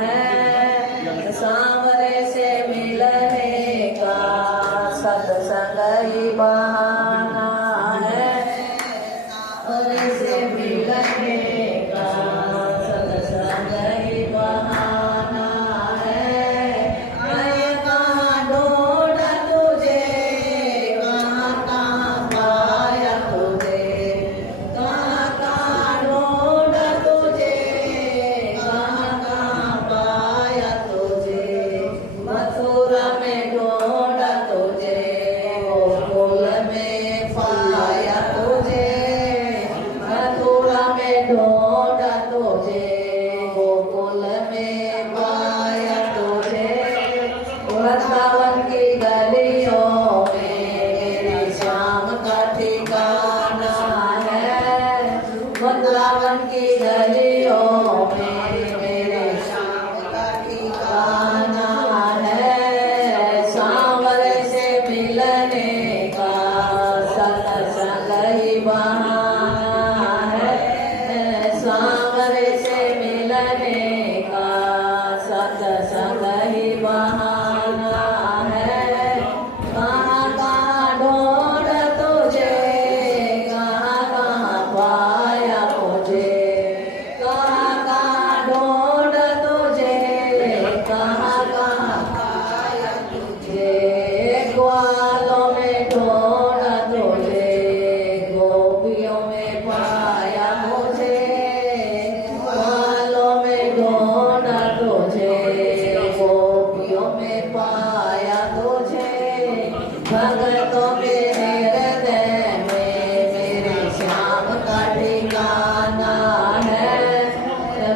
है सांवरे से मिलने का सत्संग ही बहाना है। सांवरे से मिलने का सत्संग ही बहाना है। मैं कहाँ ढूंढ तुझे, कहाँ कहाँ पाया तुझे, कहाँ कहाँ ढूंढ तुझे, कहाँ कहाँ पाया तुझे। मथुरा में ढूंढा तुझे, गोकुल में पाया तुझे। मथुरा में ढूंढा तुझे, गोकुल में पाया तुझे। वृंदावन की गलियों में मेरे श्याम का ठिकाना है। वृंदावन की गलियों में मेरे श्याम का ठिकाना है। सांवरे से मिलने का सत्संग ही बहाना है। सांवरे से मिलने का सत्संग ही बहाना है। कहाँ कहाँ ढूंढ तुझे, कहाँ कहाँ पाया मुझे, कहाँ कहाँ ढूंढ तुझे, कहाँ कहाँ पाया तुझे। ग्वालों में ढूंढा तुझे, गोपियों में पाया मुझे। ग्वालों में ढूंढा तुझे, गोपियों में पाया तुझे। भगतों के हृदय में मेरे श्याम का ठिकाना है।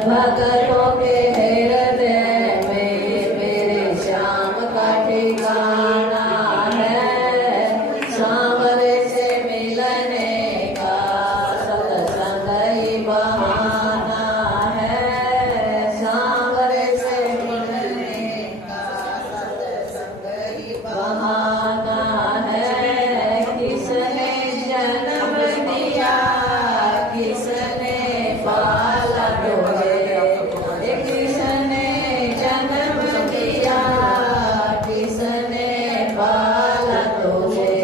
भगतों के हृदय में मेरे श्याम का ठिकाना है। सांवरे से मिलने का सत्संग ही बहाना है। सांवरे से मिलने का सत्संग ही बहाना है। किसने जन्म दिया, किसने पाला तुझे, किसने जन्म दिया, किसने पाला तुझे।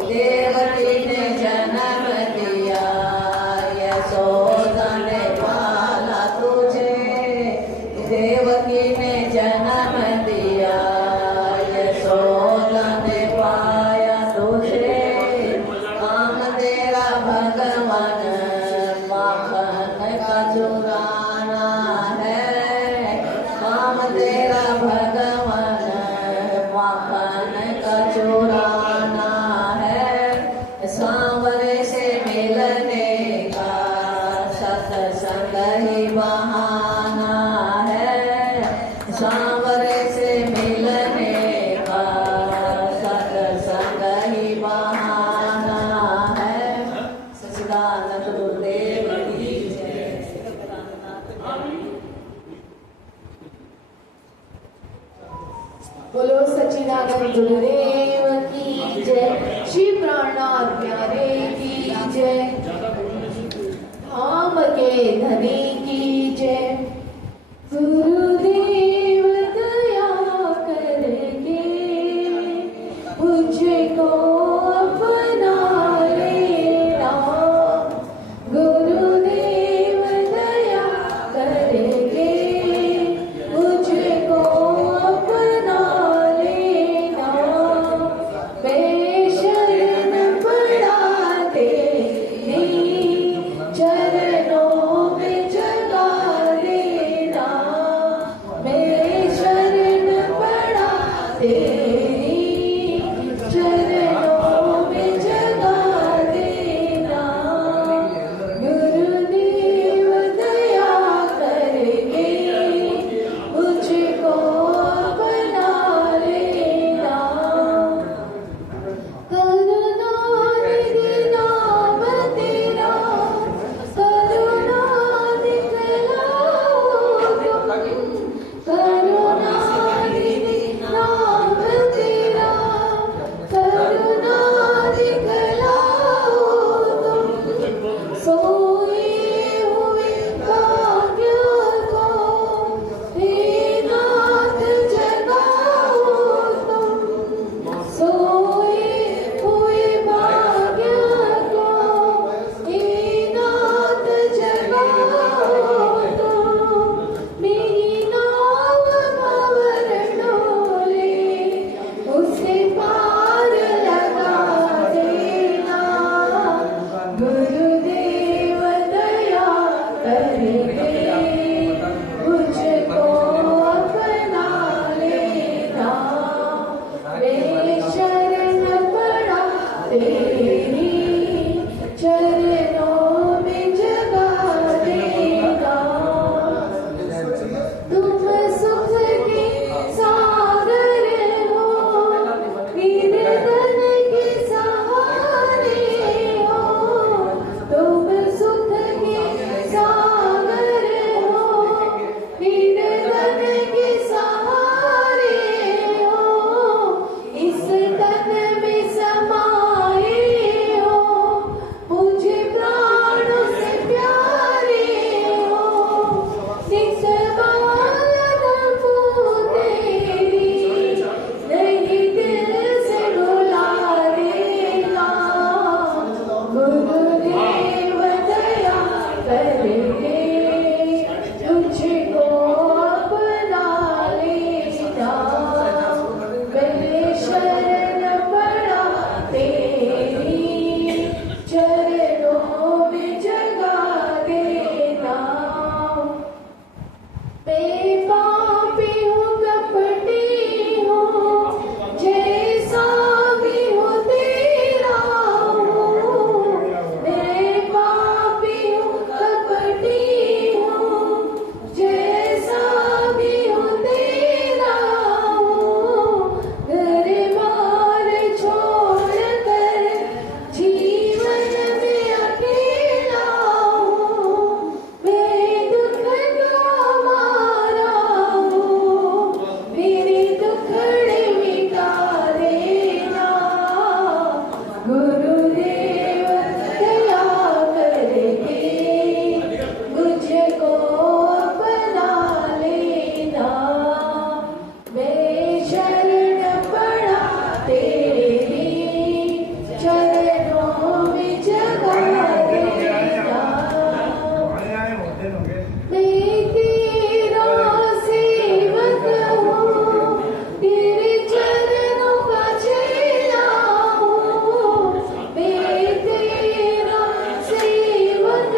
देवकी ने जन्म दिया, यशोदा ने पाला तुझे। देवकी ने जन्म दिया, यशोदा ने पाया तुझे। काम तेरा भगवान माखन का चुराना है। काम तेरा भगवान माखन का चुराना है। सांवरे से मिलने का सत्संग ही बहाना है। सांवरे से मिलने का सत्संग ही बहाना है। सच्चिदानंद गुरुदेव की जय। बोलो सच्चिदानंद गुरुदेव की जय। श्री प्राणनाथ प्यारे की जय। धाम के धनी की जय। गुरुदेव दया करके मुझको अपना लेना। गुरुदेव दया करके मुझको अपना लेना। बेशर्म पड़ा तेरी चरणों में जगा लेना। मैं पापी हूँ कपटी हूँ जैसा भी हूँ तेरा हूँ मैं पापी हूँ कपटी हूँ जैसा भी हूँ तेरा हूँ घर बार छोड़ कर जीवन में अकेला हूँ मैं दुख का मारा हूँ मेरे दुखड़े मिटा देना गुरुदेव दया करके मुझको अपना लेना मैं शरण पड़ा तेरी चरणों में जगा देना मैं तेरा सेवक हूँ तेरे चरणों का चेला हूँ मैं तेरा सेवक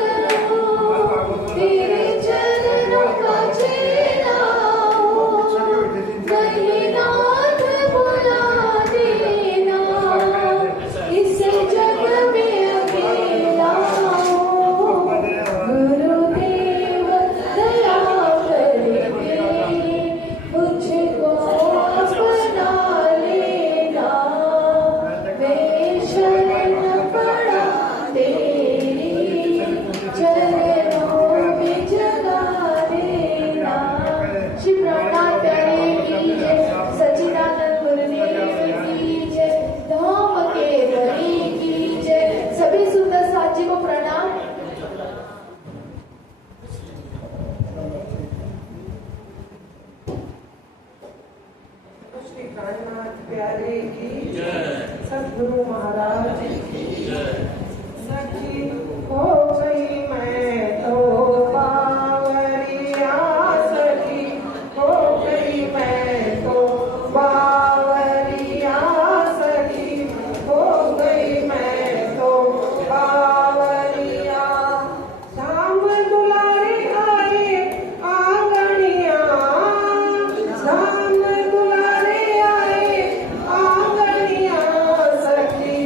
हूँ तेरे चरणों का चेला हूँ कहीं नाथ बुला देना इस जग में अकेला हूँ गुरुदेव दया करके मुझको अपना लेना मैं शरण पड़ा तेरी चरणों में जगा देना श्री प्रणाम प्यारे की जय सच्चिदानंद गुरुदेव की जय धाम के धनी की जय सभी सुंदर साथी को प्रणाम श्री कान्नाथ प्यारे की सद्गुरु महाराज की सखी हो गई मैं तो बावरिया सखी हो गई मैं तो बावरिया सखी हो गई मैं तो बावरिया शाम दुलारे आए आंगनिया शाम दुलारे आए आंगनिया सखी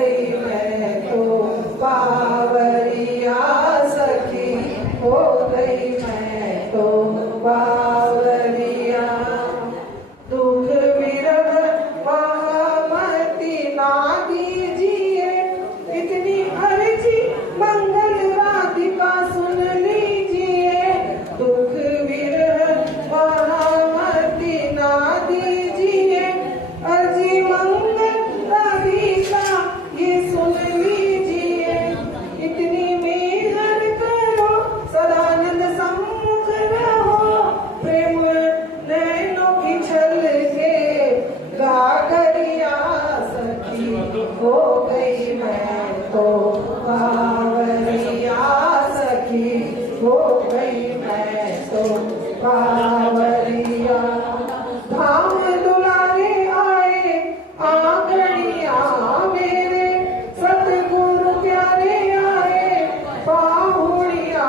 गई मैं तो बावरिया सखी, हो गई मैं तो बावरिया। दुख विरह महामति ना दीजिए, इतनी अर्जी मंगल राधिका सुन लीजिए। दुख विरह महामति ना दीजिए, अर्जी मंगल राधिका ये सुन लीजिए। इतनी मेहर करो सदानंद सम्मुख रहो, प्रेम नैनों की छल के गागरिया सखी, हो गई मैं तो बावरिया सखी, हो गई मैं तो बावरिया। धाम दुलारे आए आंगड़िया मेरे, सतगुरु प्यारे आए बाहुड़िया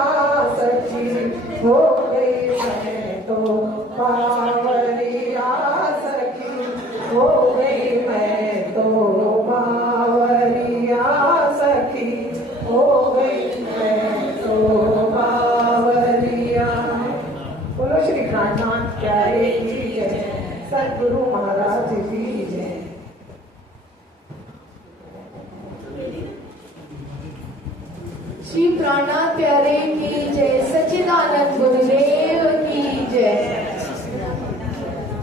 सखी, हो गई मैं तो बावरिया सखी, हो गई मैं तो बावरिया सखी, हो गई मैं तो बावरिया। बोलो श्री कान्हानाथ प्यारे की जय, सतगुरु महाराज की जय। श्री प्राणनाथ प्यारे की जय, सच्चिदानंद गुरुदेव की जय।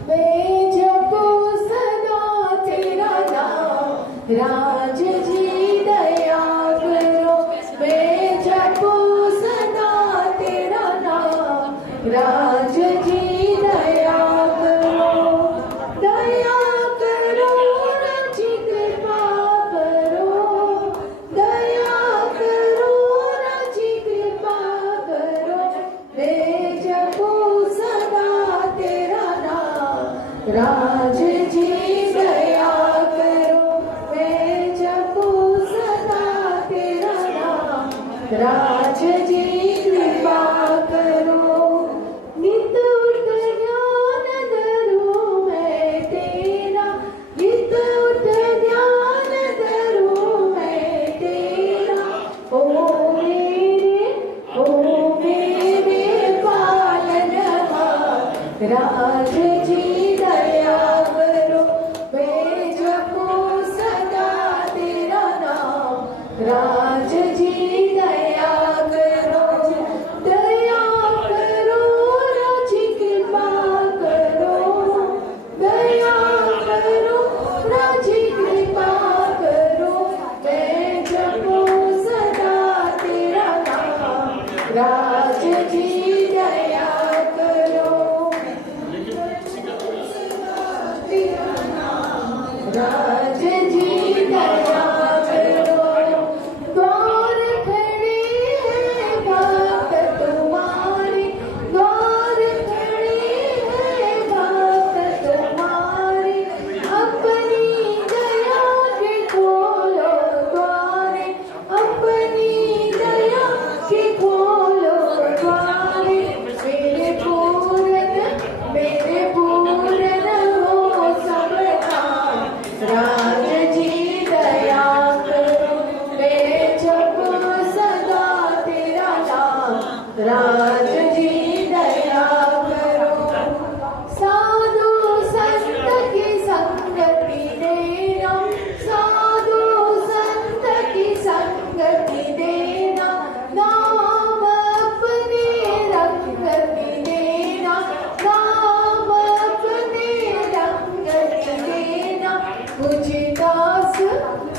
मैं जपू सदा तेरा नाम, राज जी दया करो। मैं जपू सदा तेरा नाम, राज जी दया करो। दया करो राजी कृपा करो, दया करो राजी कृपा करो। मैं जपू सदा तेरा नाम, राज जी दया करो। मैं जपू सदा तेरा नाम, राज जी कृपा करो। नित उठ ध्यान धरूं मैं तेरा, नित उठ ध्यान धरूं मैं तेरा। ओ मेरे पालनहार, राज जी दया करो। मैं जपू सदा तेरा नाम, राज जी दया करो। दया करो राजी कृपा करो, दया करो राजी कृपा करो। मैं जपू सदा तेरा नाम, राज जी दया करो। राज जी दया करो। द्वार खड़े हैं भक्त तुम्हारे, द्वार खड़े हैं भक्त तुम्हारे। अपनी दया के खोलो द्वारे, अपनी दया के खोलो द्वारे। मेरे पूरन हो सब काम, राज जी दया करो। मैं जपू सदा तेरा नाम, राज जी दया करो। साधु संत की संगति देना, साधु संत की संगति देना। नाम अपने रंगति देना, नाम अपने रंगति देना।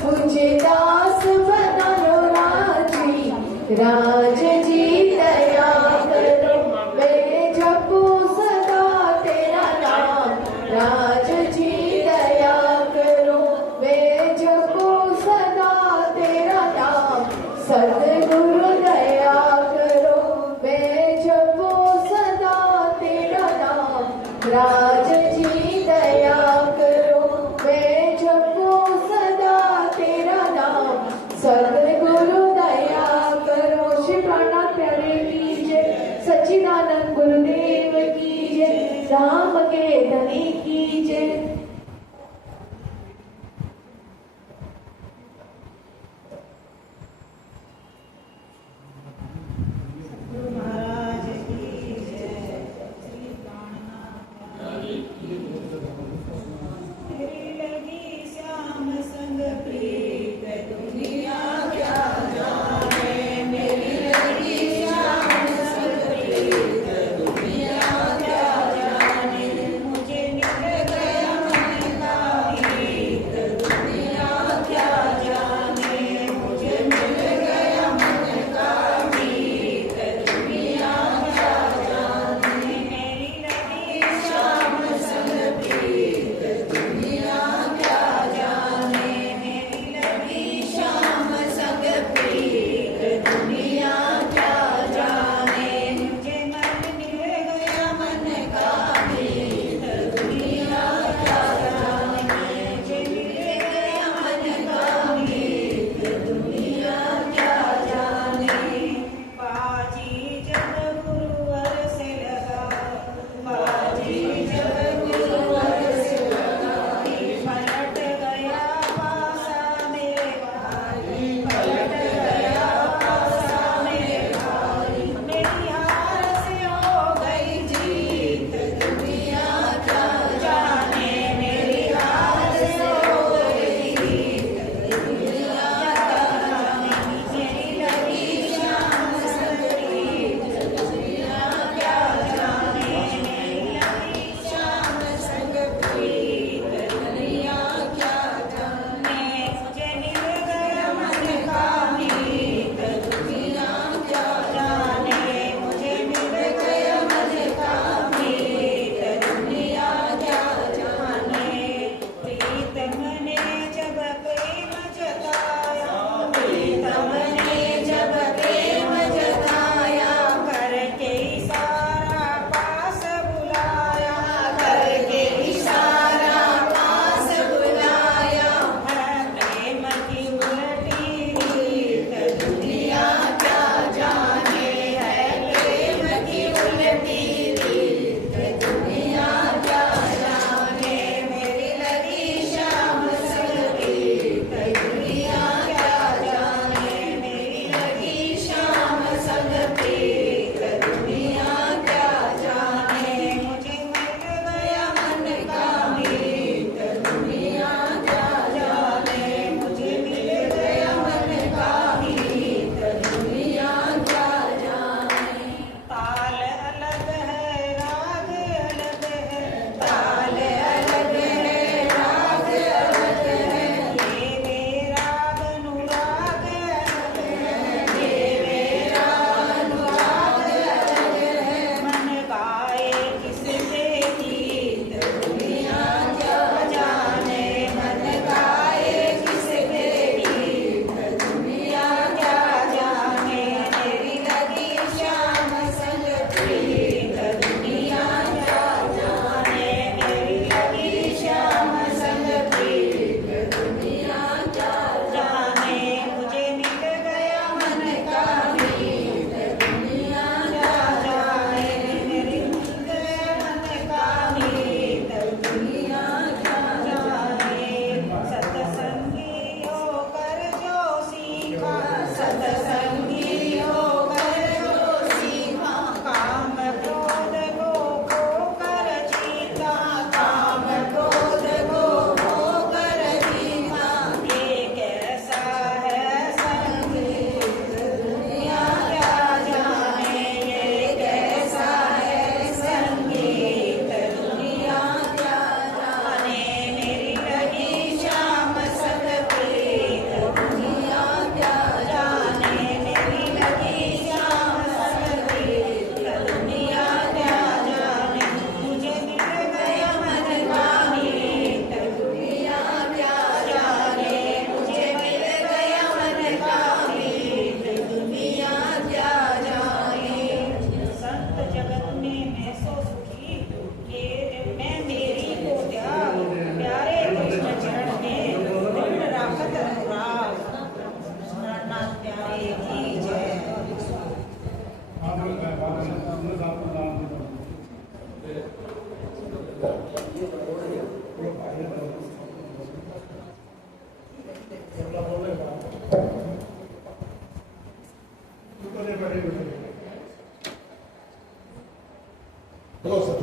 मुझे दास बना लो राजी, राज जी दया करो। मैं जपू सदा तेरा नाम, राज जी दया करो। मैं जपू सदा तेरा नाम, सतगुरु दया करो। मैं जपू सदा तेरा नाम, राज जी दया करो। मैं जपू सदा तेरा नाम, सतगुरु दया करो। शिव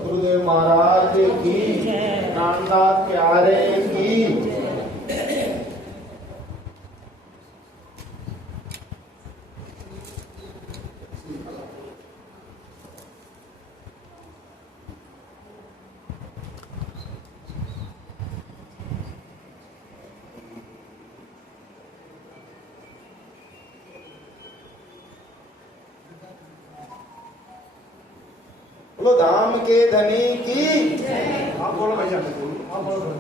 गुरुदेव महाराज की, नाननाथ प्यारे की। बोलो धाम के धनी की। आप बोलो भैया, आप बोलो।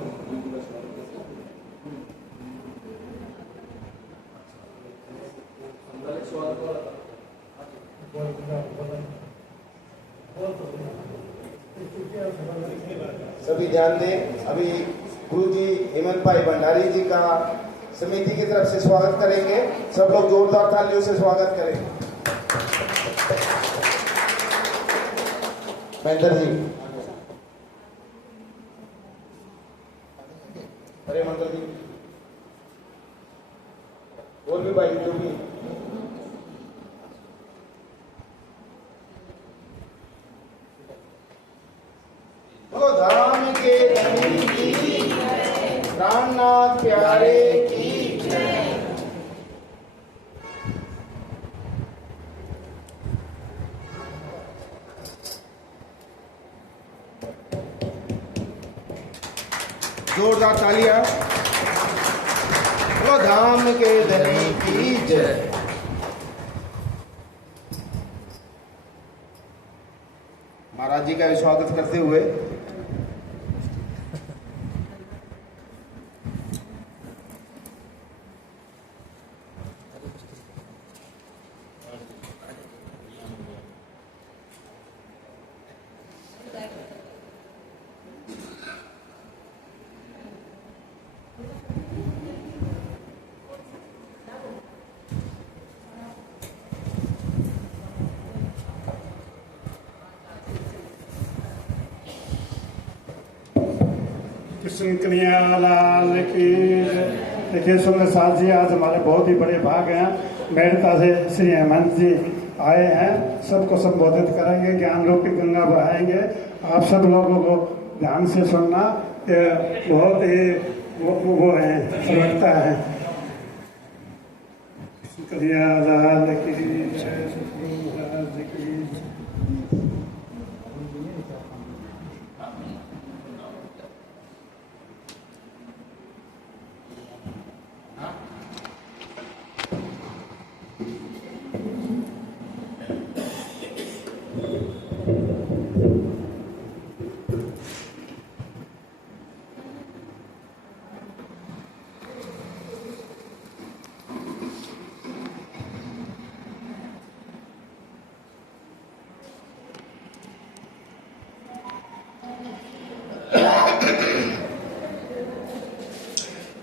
सभी ध्यान दें। अभी गुरु जी हेमंत भाई भंडारी जी का समिति की तरफ से स्वागत करेंगे। सब लोग जोरदार तालियों से स्वागत करें। महेंद्र जी, अरे मंगल जी, और भी भाई जो भी। बोलो धाम के धनी की, नाननाथ प्यारे की। जोरदार तालियां। बोलो धाम के धनी की जय। महाराज जी का भी स्वागत करते हुए कृष्ण कन्हैयालाल की। देखिए सुंदर साथ जी, आज हमारे बहुत ही बड़े भाग हैं। मेड़ता से श्री हेमंत जी आए हैं, सबको संबोधित करेंगे, ज्ञान रूपी गंगा बहाएंगे। आप सब लोगों को ध्यान से सुनना, बहुत ही वो है, समझता है। कन्हैयालाल की जय, महाराज की।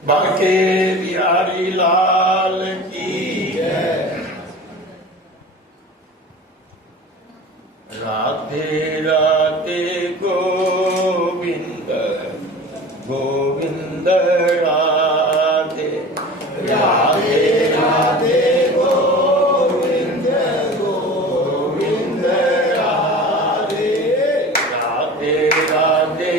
बांके बिहारी लाल की जय। राधे राधे गोविंद गोविंद राधे राधे राधे गोविंद गोविंद राधे राधे राधे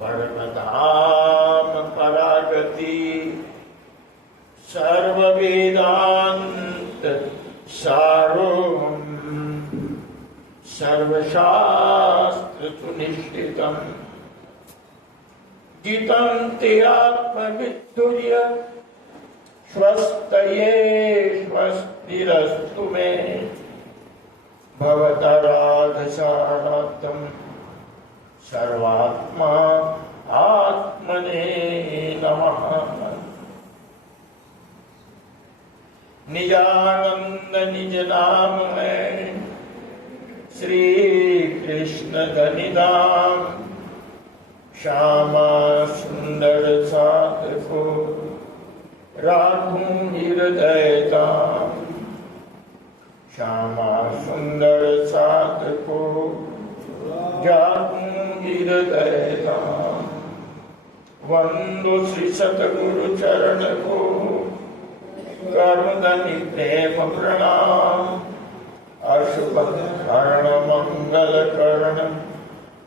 परमधाम परागति सर्ववेदांत सारोम सर्वशास्त्र सुनिश्चितम् गीतं ते आत्मविद्धुर्य स्वस्तये स्वस्तिरस्तु मे भवतराधसारार्थम् सर्वात्मा आत्मने नमः। निजानंद निज नाम है श्री कृष्ण धनिधाम श्यामा सुंदर साथ को राखूं हृदय धाम। श्यामा सुंदर साथ को जाऊं हृदय धाम। वंदो श्री सतगुरु चरण को कर्मधनि प्रेम प्रणाम। अशुभ कर्ण मंगल कर्ण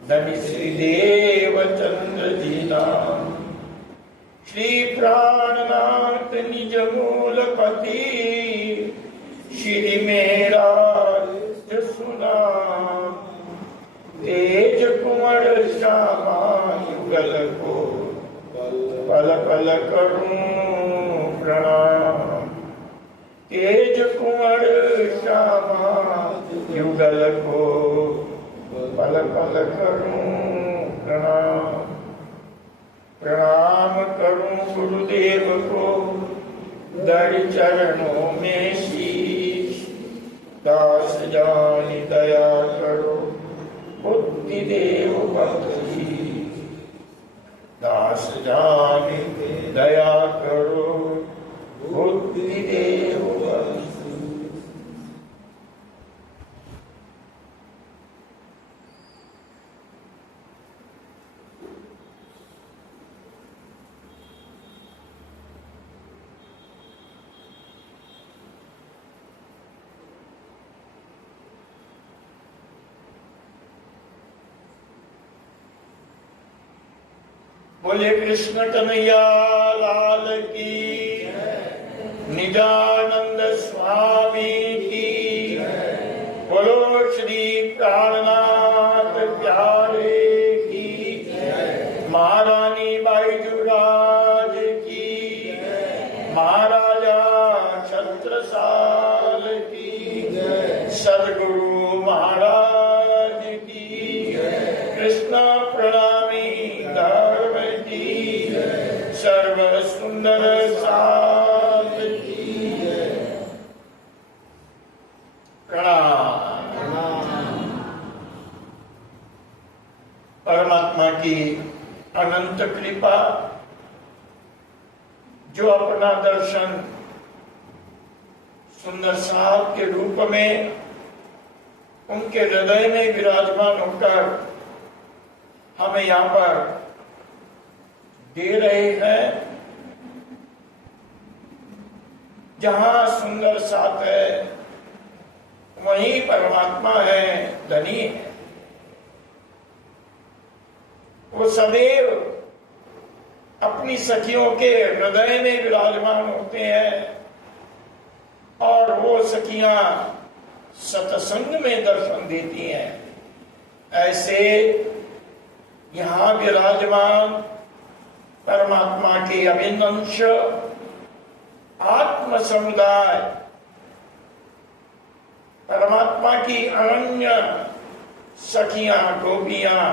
धनि श्री देव चंद्र जी नाम। श्री प्राणनाथ निज मूलपति श्री मेरा सुना। तेज कुंवर श्यामा युगल को पल पल करूं प्रणाम। तेज कुंवर श्यामा युगल को पल पल करूं प्रणाम। प्रणाम करूं गुरुदेव को दर चरणों में शीश। दास जानी दया करो बुद्धि देव भक्ति। दास जानी दया करो बुद्धि देव भक्ति। बोले कृष्ण कन्हैया लाल की, निजानंद स्वामी की, बोलो श्री प्राणनाथ प्यारे की, महारानी बाईजुराज की, महाराजा छत्रसाल की, सदगुरु महाराज की, कृष्ण प्रणामी धर्म की, सर्व सुंदर साथ की प्रणाम। परमात्मा की अनंत कृपा, जो अपना दर्शन सुंदर साथ के रूप में उनके हृदय में विराजमान होकर हमें यहाँ पर दे रहे हैं। जहां सुंदर साथ है वहीं परमात्मा है, धनी है। वो सदैव अपनी सखियों के हृदय में विराजमान होते हैं और वो सखियां सत्संग में दर्शन देती हैं। ऐसे यहाँ विराजमान परमात्मा के अभिन्न अंश आत्म समुदाय, परमात्मा की अनन्य सखियां गोपियां,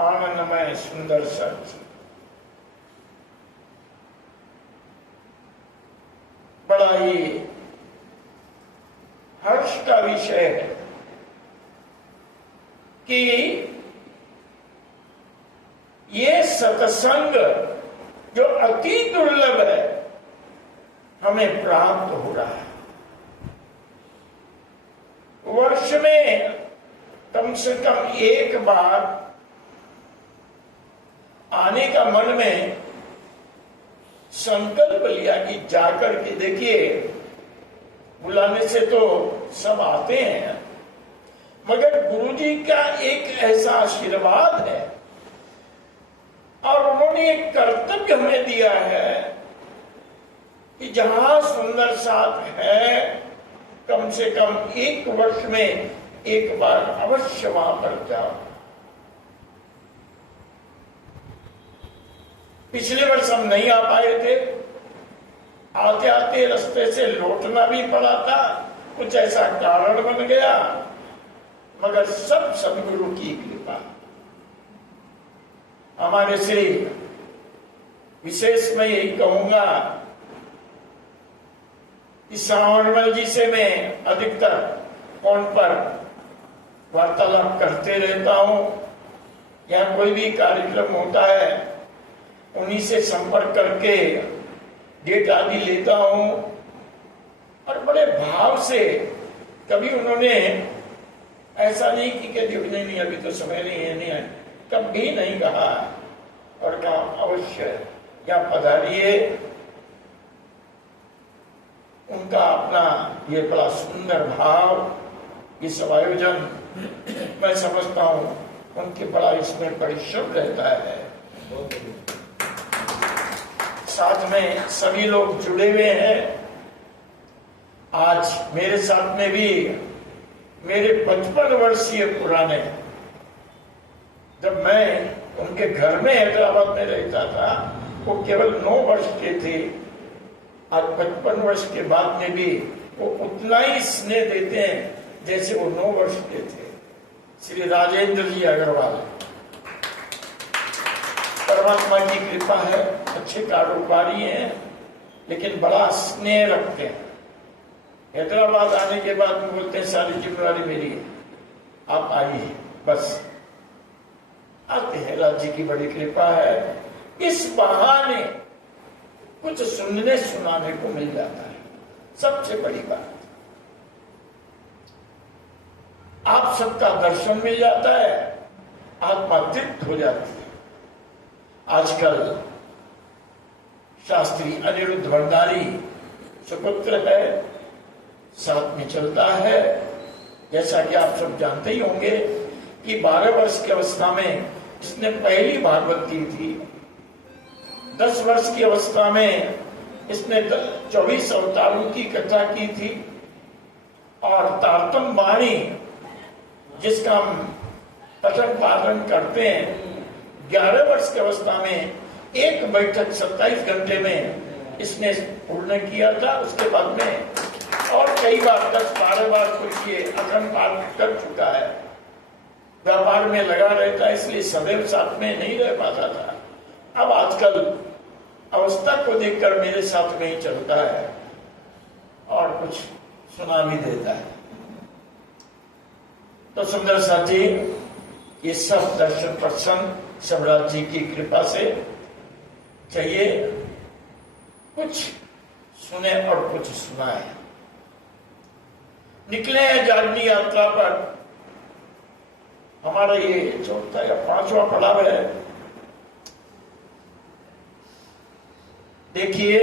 आनंदमय सुंदर सच, बड़ा ही हर्ष का विषय है कि ये सत्संग जो अति दुर्लभ है हमें प्राप्त हो रहा है। वर्ष में कम से कम एक बार आने का मन में संकल्प लिया कि जाकर के देखिए, बुलाने से तो सब आते हैं, मगर गुरुजी का एक ऐसा आशीर्वाद है उन्होंने एक कर्तव्य हमें दिया है कि जहां सुंदर साथ है, कम से कम एक वर्ष में एक बार अवश्य वहां पर जाओ। पिछले वर्ष हम नहीं आ पाए थे, आते आते रास्ते से लौटना भी पड़ा था, कुछ ऐसा कारण बन गया, मगर सब सदगुरु की कृपा। हमारे श्री विशेष मैं यही कहूंगा कि श्रावणमल जी से मैं अधिकतर फोन पर वार्तालाप करते रहता हूं, या कोई भी कार्यक्रम होता है उन्हीं से संपर्क करके डेट आदि लेता हूं, और बड़े भाव से कभी उन्होंने ऐसा नहीं कि नहीं अभी तो समय नहीं है, कभी नहीं कहा, और कहा अवश्य क्या पधारिए। उनका अपना ये बड़ा सुंदर भाव, ये सब आयोजन मैं समझता हूं उनके बड़ा इसमें परिश्रम रहता है। साथ में सभी लोग जुड़े हुए हैं। आज मेरे साथ में भी मेरे 55 वर्षीय पुराने, जब मैं उनके घर में हैदराबाद में रहता था, वो केवल 9 वर्ष के थे। आज 55 वर्ष के बाद में भी वो उतना ही स्नेह देते हैं जैसे वो 9 वर्ष के थे। श्री राजेंद्र जी अग्रवाल, परमात्मा की कृपा है, अच्छे कारोबारी हैं, लेकिन बड़ा स्नेह रखते हैं। हैदराबाद आने के बाद में बोलते हैं सारी जिम्मेदारी मेरी है, आप आइए, बस आते हैं। राज जी की बड़ी कृपा है, इस बहाने कुछ सुनने सुनाने को मिल जाता है, सबसे बड़ी बात। आप सबका दर्शन मिल जाता है, आत्मा तृप्त हो जाती है। आजकल शास्त्री अनिरुद्ध भंडारी सुपुत्र है, साथ में चलता है। जैसा कि आप सब जानते ही होंगे कि 12 वर्ष की अवस्था में इसने पहली भागवत की थी। 10 वर्ष की अवस्था में इसने 24 अवतारों की कथा की थी, और तारतम वाणी जिसका हम पठन पालन करते हैं, 11 वर्ष की अवस्था में एक बैठक 27 घंटे में इसने पूर्ण किया था। उसके बाद में और कई बार 10-12 बार कुछ ये अखंड पाठ कर चुका है। व्यापार में लगा रहता है, इसलिए सदैव साथ में नहीं रह पाता था। अब आजकल अवस्था को देखकर मेरे साथ में ही चलता है और कुछ सुना भी देता है। तो सुंदर साथी, ये सब दर्शन प्रसन्न सबराज जी की कृपा से चाहिए, कुछ सुने और कुछ सुनाए। निकले हैं जागनी यात्रा पर। हमारा ये 4था या 5वां पड़ाव है। देखिए,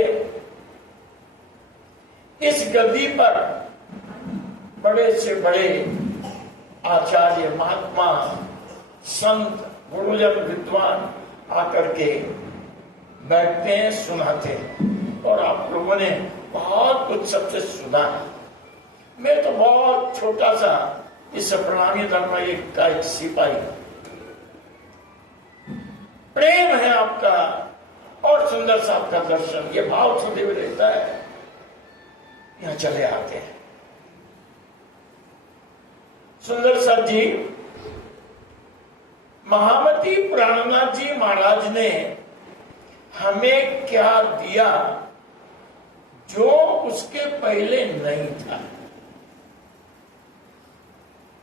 इस गद्दी पर बड़े से बड़े आचार्य, महात्मा, संत, गुरुजन, विद्वान आकर के बैठते हैं, सुनाते हैं, और आप लोगों ने बहुत कुछ सबसे सुना है। मैं तो बहुत छोटा सा इस प्रणामी धर्म का एक सिपाही। प्रेम है आपका और सुंदर साहब का दर्शन, ये भाव सदैव रहता है। यहां चले आते हैं। सुंदर साहब जी, महामती प्राणनाथ जी महाराज ने हमें क्या दिया जो उसके पहले नहीं था,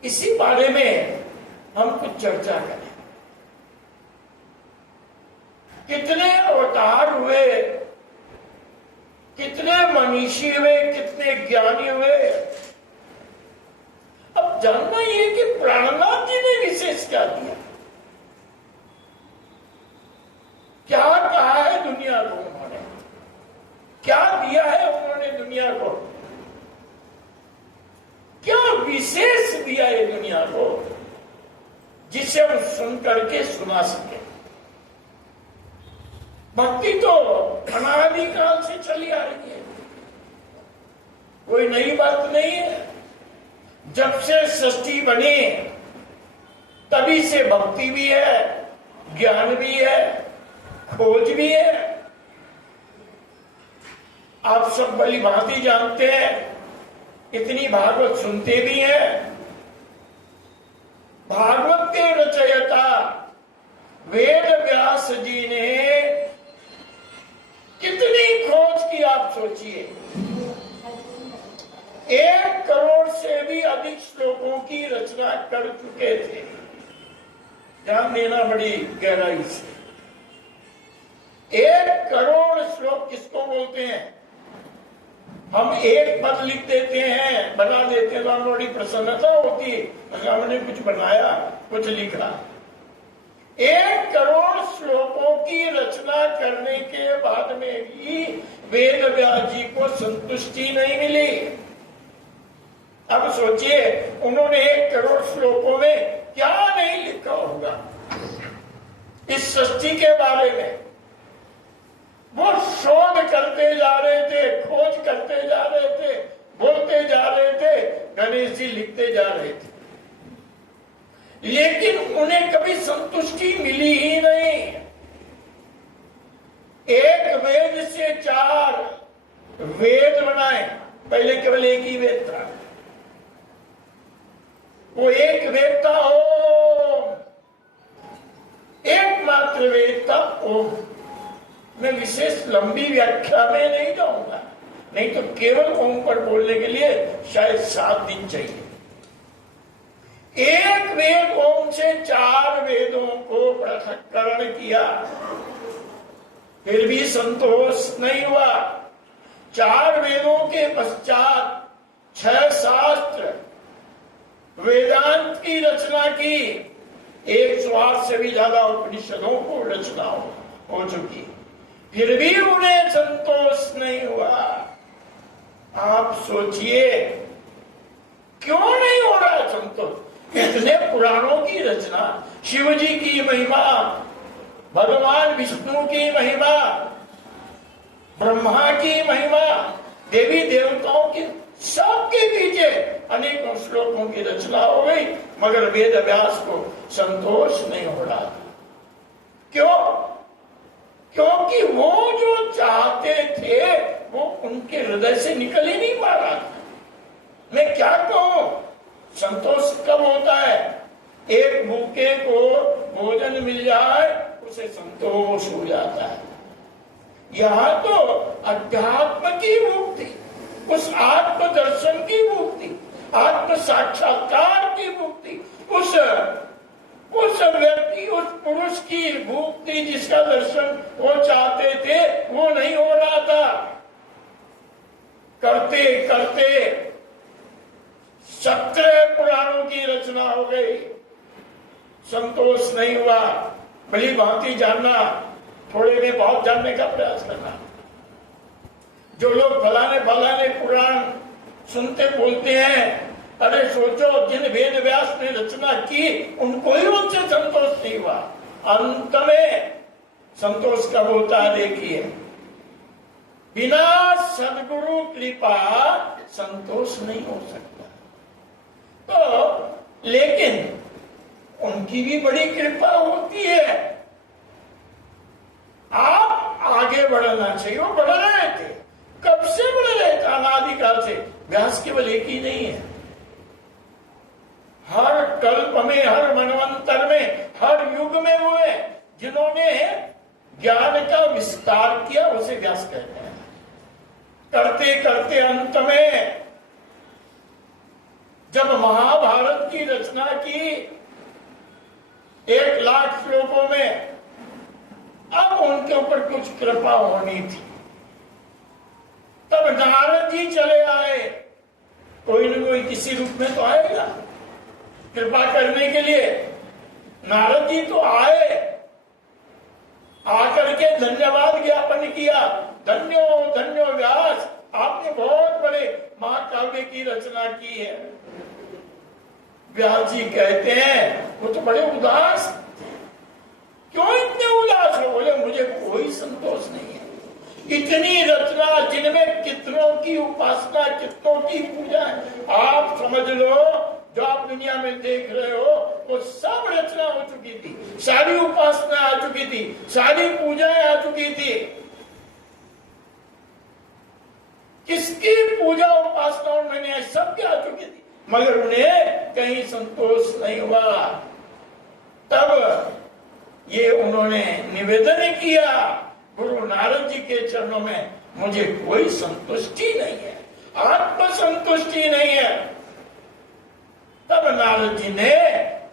इसी बारे में हम कुछ चर्चा करें। कितने अवतार हुए, कितने मनीषी हुए, कितने ज्ञानी हुए। अब जानना ये कि प्राणनाथ जी ने विशेष क्या दिया, क्या कहा है दुनिया को, उन्होंने क्या दिया है उन्होंने दुनिया को, क्या विशेष दिया है दुनिया को जिसे हम सुन करके सुना सके। भक्ति तो अनादिकाल से चली आ रही है, कोई नई बात नहीं है। जब से सृष्टि बनी तभी से भक्ति भी है, ज्ञान भी है, खोज भी है। आप सब भली भांति जानते हैं, इतनी भागवत सुनते भी हैं। भागवत के रचयिता वेद व्यास जी ने कितनी खोज की आप सोचिए। 1 करोड़ से भी अधिक श्लोकों की रचना कर चुके थे। ध्यान देना बड़ी गहराई से। 1 करोड़ श्लोक किसको बोलते हैं? हम एक पद लिख देते हैं, बना देते हैं तो हमें बड़ी प्रसन्नता होती है, हमने कुछ बनाया, कुछ लिखा। 1 करोड़ श्लोकों की रचना करने के बाद में भी वेद व्यास जी को संतुष्टि नहीं मिली। अब सोचिए, उन्होंने 1 करोड़ श्लोकों में क्या नहीं लिखा होगा इस सृष्टि के बारे में। वो शोध करते जा रहे थे, खोज करते जा रहे थे, बोलते जा रहे थे, गणेश जी लिखते जा रहे थे, लेकिन उन्हें कभी संतुष्टि मिली ही नहीं। 1 वेद से 4 वेद बनाए। पहले केवल एक ही वेद था, वो एक वेद था ओम, एकमात्र वेद था ओम। मैं विशेष लंबी व्याख्या में नहीं जाऊंगा, नहीं तो केवल ओम पर बोलने के लिए शायद 7 दिन चाहिए। एक वेद ओम से 4 वेदों को पृथक्करण किया, फिर भी संतोष नहीं हुआ। 4 वेदों के पश्चात 6 शास्त्र वेदांत की रचना की। 108 से भी ज्यादा उपनिषदों को रचना हो चुकी, फिर भी उन्हें संतोष नहीं हुआ। आप सोचिए क्यों नहीं हो रहा संतोष? इतने पुराणों की रचना, शिव जी की महिमा, भगवान विष्णु की महिमा, ब्रह्मा की महिमा, देवी देवताओं की, सबके पीछे अनेकों श्लोकों की रचना हो गई, मगर वेद व्यास को संतोष नहीं हो रहा। क्यों? क्योंकि वो जो चाहते थे वो उनके हृदय से निकल ही नहीं पा रहा था। मैं क्या कहूं, संतोष कब होता है? एक भूखे को भोजन मिल जाए उसे संतोष हो जाता है। यहाँ तो अध्यात्म की मुक्ति, उस आत्म दर्शन की मुक्ति, आत्म साक्षात्कार की मुक्ति, उस व्यक्ति, उस पुरुष की मुक्ति जिसका दर्शन वो चाहते थे वो नहीं हो रहा था। करते करते 17 पुराणों की रचना हो गई, संतोष नहीं हुआ। भली भांति जानना, थोड़े में बहुत जानने का प्रयास करना। जो लोग फलाने फलाने पुराण सुनते बोलते हैं, अरे सोचो जिन वेद व्यास ने रचना की उनको ही उनसे संतोष नहीं हुआ। अंत में संतोष कब होता है? देखिए, बिना सद्गुरु कृपा संतोष नहीं हो सकता। तो लेकिन उनकी भी बड़ी कृपा होती है। आप आगे बढ़ना चाहिए, वो बढ़ रहे थे, कब से बढ़ रहे थे? अनादिकाल से। व्यास केवल एक ही नहीं है, हर कल्प में, हर मनवंतर में, हर युग में हुए जिन्होंने ज्ञान का विस्तार किया उसे व्यास कहते हैं। करते करते अंत में जब महाभारत की रचना की 1 लाख श्लोकों में, अब उनके ऊपर कुछ कृपा होनी थी। तब नारद जी चले आए, कोई न कोई किसी रूप में तो आएगा कृपा करने के लिए। नारद जी तो आए, आकर के धन्यवाद ज्ञापन किया, धन्यो धन्यो व्यास, आपने बहुत बड़े महाकाव्य की रचना की है। व्यास जी कहते हैं वो तो बड़े उदास, क्यों इतने उदास हो? बोले मुझे कोई संतोष इतनी रचना, जिनमें कितनों की उपासना, कितनों की पूजा है। आप समझ लो, जो आप दुनिया में देख रहे हो वो सब रचना हो चुकी थी, सारी उपासना आ चुकी थी, सारी पूजाएं आ चुकी थी। किसकी पूजा उपासना उन्होंने सब क्या आ चुकी थी, मगर उन्हें कहीं संतोष नहीं हुआ। तब ये उन्होंने निवेदन किया गुरु नारद जी के चरणों में, मुझे कोई संतुष्टि नहीं है, आत्म संतुष्टि नहीं है। तब नारद जी ने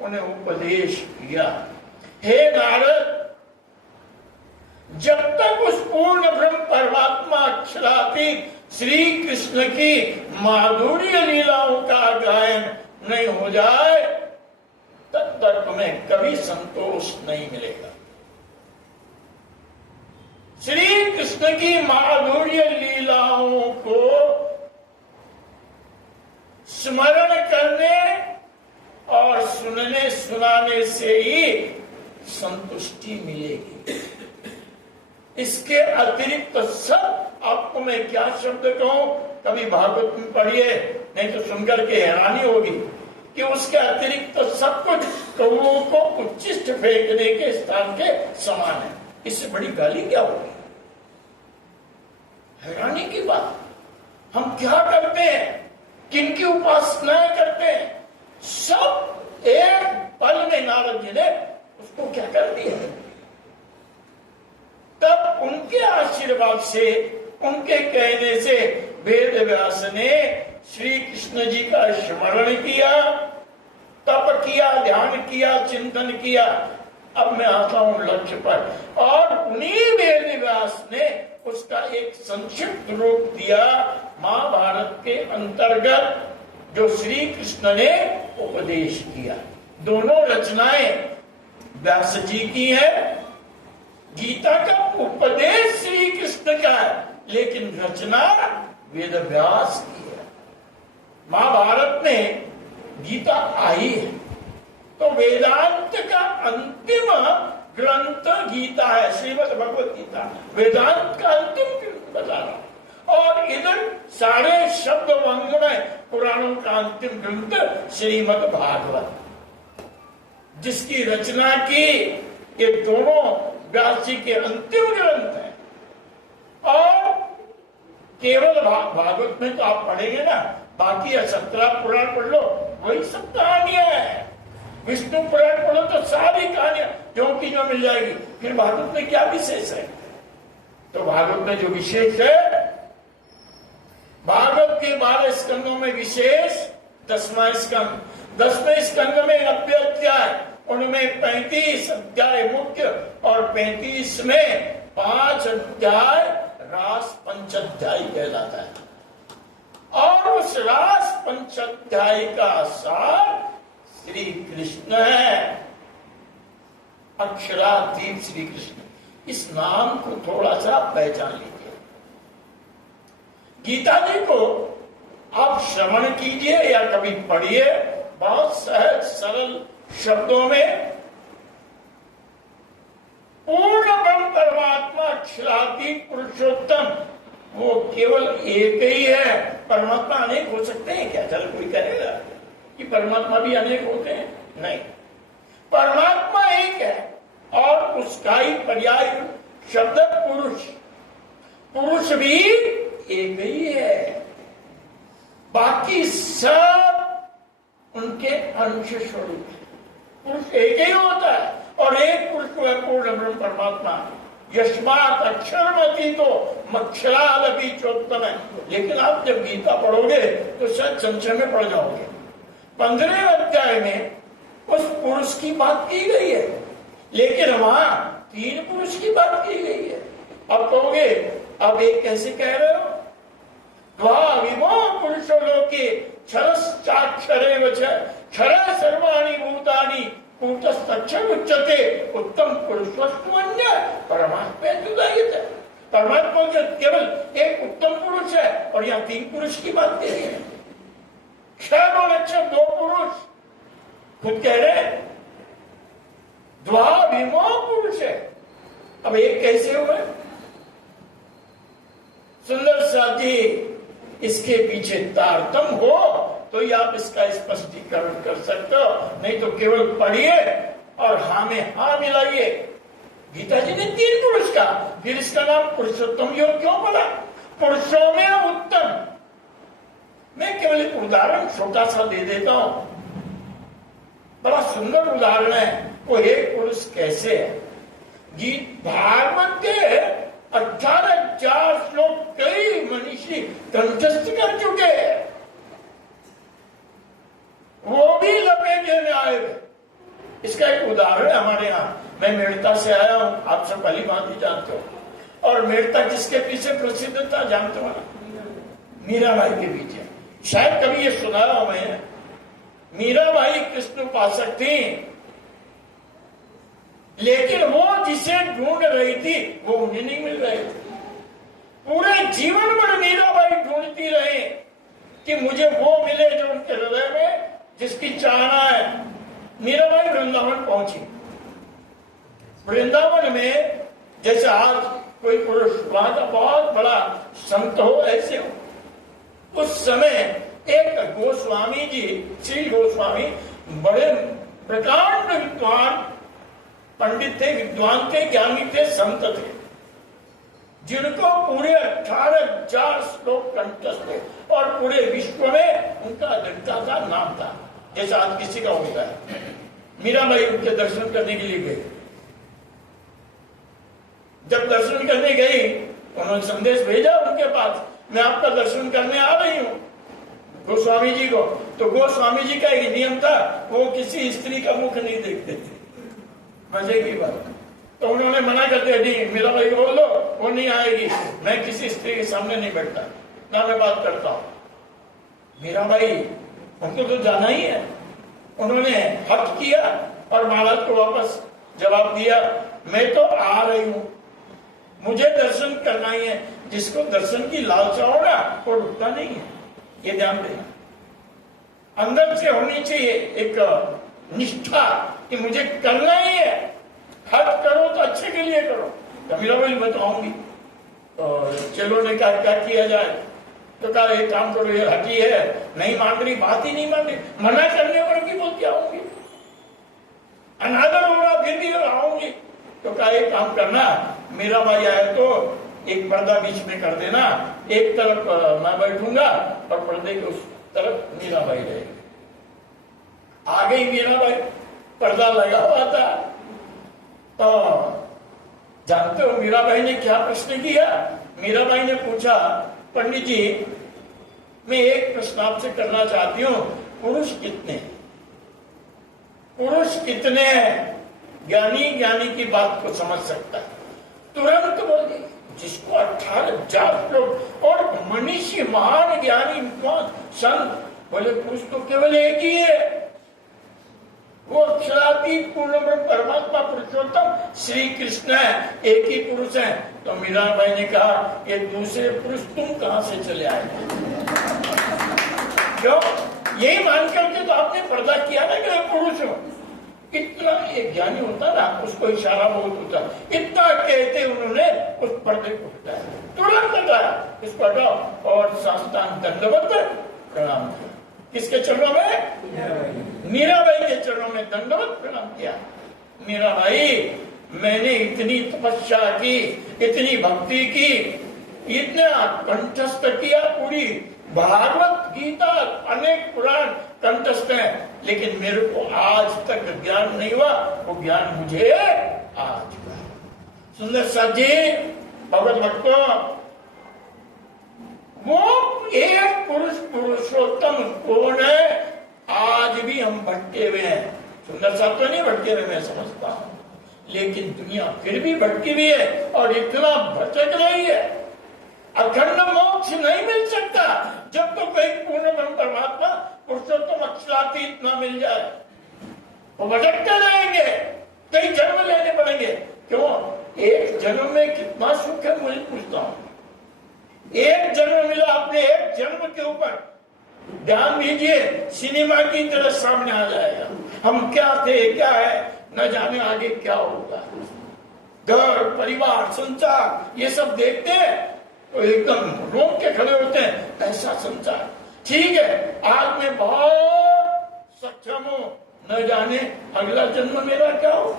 उन्हें उपदेश किया, हे नारद, जब तक उस पूर्ण ब्रह्म परमात्मा अक्षरातीत श्री कृष्ण की माधुर्य लीलाओं का गायन नहीं हो जाए, तब तक तुम्हें कभी संतोष नहीं मिलेगा। श्री कृष्ण की माधुर्य लीलाओं को स्मरण करने और सुनने सुनाने से ही संतुष्टि मिलेगी। इसके अतिरिक्त सब, आपको मैं क्या शब्द कहूं, कभी भागवत में पढ़िए, नहीं तो सुनकर के हैरानी होगी कि उसके अतिरिक्त सब कुछ कौओं को उच्चिष्ट फेंकने के स्थान के समान है। इससे बड़ी गाली क्या होगी? हैरानी की बात। हम क्या करते हैं, किनकी उपासनाएं करते हैं, सब एक पल में नारद जी ने उसको क्या कर दिया। तब उनके आशीर्वाद से, उनके कहने से वेद व्यास ने श्री कृष्ण जी का स्मरण किया, तप किया, ध्यान किया, चिंतन किया। अब मैं आता हूं लक्ष्य पर, और उन्हीं वेद व्यास ने उसका एक संक्षिप्त रूप दिया महाभारत के अंतर्गत, जो श्री कृष्ण ने उपदेश किया। दोनों रचनाएं व्यास जी की है। गीता का उपदेश श्री कृष्ण का है, लेकिन रचना वेद व्यास की है। महाभारत में गीता आई है, तो वेदांत का अंतिम ग्रंथ गीता है, श्रीमद् भगवत गीता, वेदांत का अंतिम ग्रंथ बता रहा हूं। और इधर सारे शब्द मंगल पुराणों का अंतिम ग्रंथ श्रीमद् भागवत, जिसकी रचना की ये दोनों व्यास जी के अंतिम ग्रंथ है। और केवल भागवत में तो आप पढ़ेंगे ना, बाकी 17 पुराण पढ़ लो, वही सब कहानियां हैं। विष्णु पुराण पढ़ो तो सारी कहानियां जो की जो मिल जाएगी। फिर भागवत में क्या विशेष है? तो भागवत में जो विशेष है, भागवत के 12 स्कंदों में विशेष 10वां स्कंद, 10वें स्कंद में 90 अध्याय, उनमें 35 अध्याय मुख्य और 35 में 5 अध्याय रास पंचाध्याय कहलाता है। और उस रास पंचाध्याय का सार श्री कृष्ण है, अक्षरातीत श्री कृष्ण। इस नाम को थोड़ा सा पहचान लीजिए। गीता जी को आप श्रवण कीजिए या कभी पढ़िए, बहुत सहज सरल शब्दों में पूर्ण ब्रह्म परमात्मा अक्षरातीत पुरुषोत्तम, वो केवल एक ही है। परमात्मा अनेक हो सकते हैं क्या? चल कोई कहेगा कि परमात्मा भी अनेक होते हैं? नहीं, परमात्मा एक है और उसका ही पर्याय शब्द पुरुष, पुरुष भी एक ही है, बाकी सब उनके अंश स्वरूप है। पुरुष एक ही होता है और एक पुरुष को है पूर्ण ब्रह्म परमात्मा। यस्मात् अक्षरमती तो मक्षरादपि चोत्तम है। लेकिन आप जब गीता पढ़ोगे तो शायद संशय में पड़ जाओगे। 15वें अध्याय में उस पुरुष की बात की गई है, लेकिन वहां 3 पुरुष की बात की गई है। अब कहोगे अब एक कैसे कह रहे हो? द्वाविमो पुरुषो लोके क्षरश्चाक्षरेव च क्षर सर्वाणि भूतानि कूटस्थक्षर उच्यते उत्तम पुरुषोत्तमन्य। परमात्मा जुदायित है। परमात्मा के केवल एक उत्तम पुरुष है और यहाँ 3 पुरुष की बात कह रही है। क्षर और अक्षर 2 पुरुष खुद कह रहे हैं, द्वाविमो पुरुष है। अब एक कैसे हुए? सुंदर साथ जी इसके पीछे तारतम हो तो ही आप इसका स्पष्टीकरण कर सकते हो, नहीं तो केवल पढ़िए और हाँ में हाँ मिलाइए। गीता जी ने 3 पुरुष का, फिर इसका नाम पुरुषोत्तम योग क्यों बोला? पुरुषों में उत्तम। मैं केवल एक उदाहरण छोटा सा दे देता हूं, बड़ा सुंदर उदाहरण है। वो एक पुरुष कैसे है? गीत भागवत के 18,000 श्लोक कई मनीषी कंठस्थ कर चुके हैं, वो भी लपेटे में आए हुए। इसका एक उदाहरण है हमारे यहाँ। मैं मेड़ता से आया हूं, आप सब भली भांति जानते हो। और मेड़ता किसके पीछे प्रसिद्ध था जानते हो ना? मीराबाई के पीछे। शायद कभी ये सुनाया हो मैं, मीराबाई कृष्ण उपासक थी, लेकिन वो जिसे ढूंढ रही थी वो उन्हें नहीं मिल रहे थे। पूरे जीवन भर मीराबाई ढूंढती रही कि मुझे वो मिले जो उनके हृदय में जिसकी चाहना है। मीराबाई वृंदावन पहुंची। वृंदावन में जैसे आज कोई पुरुष वहां का बहुत बड़ा संत हो, ऐसे हो। उस समय एक गोस्वामी जी, श्री गोस्वामी, बड़े प्रकांड विद्वान पंडित थे, विद्वान थे, ज्ञानी थे, संत थे, जिनको पूरे 18,000 श्लोक कंठस्थ थे और पूरे विश्व में उनका अद्वितीय का नाम था, जैसा आज किसी का होता है। मीराबाई उनके दर्शन करने के लिए गई। जब दर्शन करने गई, उन्होंने संदेश भेजा उनके पास, मैं आपका दर्शन करने आ रही हूं, गोस्वामी जी को। तो गोस्वामी जी का एक नियम था, वो किसी स्त्री का मुख नहीं देखते थे। मजे की बात। तो उन्होंने मना कर दिया, नहीं मीराबाई को बोल दो वो नहीं आएगी, मैं किसी स्त्री के सामने नहीं बैठता, ना मैं बात करता हूं। मीराबाई उनको तो जाना ही है। उन्होंने हट किया और महाराज को वापस जवाब दिया, मैं तो आ रही हूं, मुझे दर्शन करना ही है। जिसको दर्शन की लालसा हो ना वो रुकता नहीं है, ये ध्यान देना। अंदर से होनी चाहिए एक निष्ठा कि मुझे करना ही है। हट करो तो अच्छे के लिए करो। तो मीराबाई बताऊंगी। तो चलो ने कहा क्या किया जाए? तो कहा एक काम करो, ये हटी है, नहीं मान रही, बात ही नहीं मान रही, मना करने पर भी बोलती आऊंगी, अनादर हो रहा फिर भी आऊंगी। तो कहा एक काम करना, मीराबाई आए तो एक पर्दा बीच में कर देना, एक तरफ मैं बैठूंगा और पर्दे के उस तरफ मीराबाई रहेगी। आ गई मीराबाई, पर्दा लगा हुआ था। तो जानते हो मीराबाई ने क्या प्रश्न किया? मीराबाई ने पूछा, पंडित जी मैं एक प्रश्न आपसे करना चाहती हूँ, पुरुष कितने हैं? पुरुष कितने हैं? ज्ञानी ज्ञानी की बात को समझ सकता है। तुरंत बोली, जिसको 18,000 लोग और मनीषी महान ज्ञानी विद्वान संत बोले, पुरुष तो केवल एक ही है, वो अक्षरातीत पूर्ण ब्रह्म परमात्मा पुरुषोत्तम श्री कृष्ण है, एक ही पुरुष है। तो मीराबाई ने कहा, ये दूसरे पुरुष तुम कहां से चले आए? क्यों? यही मान करके तो आपने पर्दा किया ना कि मैं पुरुष हूं। इतना एक ज्ञानी होता ना, उसको इशारा बहुत होता, इतना कहते उन्होंने उस पर्दे को हटाया, तुरंत हटाया, इसको हटाओ और साष्टांग दंडवत प्रणाम किया। किसके चरणों में? मीराबाई के चरणों में दंडवत प्रणाम किया। मीराबाई, मैंने इतनी तपस्या की, इतनी भक्ति की, इतना कंठस्थ किया, पूरी भागवत गीता अनेक पुराण कंठस्थ हैं, लेकिन मेरे को आज तक ज्ञान नहीं हुआ, वो ज्ञान मुझे आज हुआ। सुंदर साथ जी, भगवत भक्तों, वो एक पुरुष पुरुषोत्तम कौन है? आज भी हम भटके हुए हैं। सुंदर साहब तो नहीं भटके हुए, मैं समझता हूं, लेकिन दुनिया फिर भी भटकी हुई है और इतना भटक रही है। अखंड मोक्ष नहीं मिल सकता जब तो कोई पूर्ण ब्रह्म परमात्मा पुरुषोत्तम अक्षरातीत ना मिल जाए। वो भटकते रहेंगे, कई जन्म लेने पड़ेंगे। क्यों? एक जन्म में कितना सुख है मुझे पूछता हूं। एक जन्म मिला, अपने एक जन्म के ऊपर ध्यान दीजिए, सिनेमा की तरह सामने आ जाएगा। हम क्या थे, क्या है, न जाने आगे क्या होगा। घर परिवार संसार ये सब देखते हैं, तो एकदम रोक के खड़े होते हैं, ऐसा संसार। ठीक है, आज मैं बहुत सक्षम हूं, न जाने अगला जन्म मेरा क्या हो।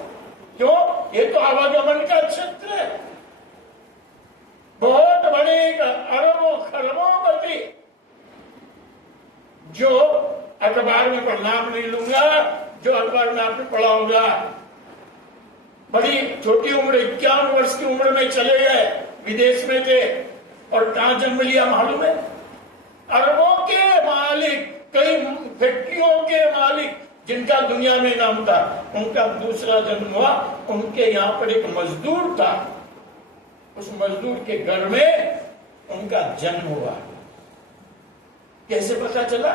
क्यों? ये तो आवागमन का क्षेत्र है। बहुत बड़े अरबों खरबों पति जो अखबार में नाम नहीं लूंगा, जो अखबार में आपने पढ़ा होगा, बड़ी छोटी उम्र 51 वर्ष की उम्र में चले गए, विदेश में थे और कहां जन्म लिया मालूम है? अरबों के मालिक, कई फैक्ट्रियों के मालिक जिनका दुनिया में नाम था, उनका दूसरा जन्म हुआ। उनके यहाँ पर एक मजदूर था, उस मजदूर के घर में उनका जन्म हुआ। कैसे पता चला?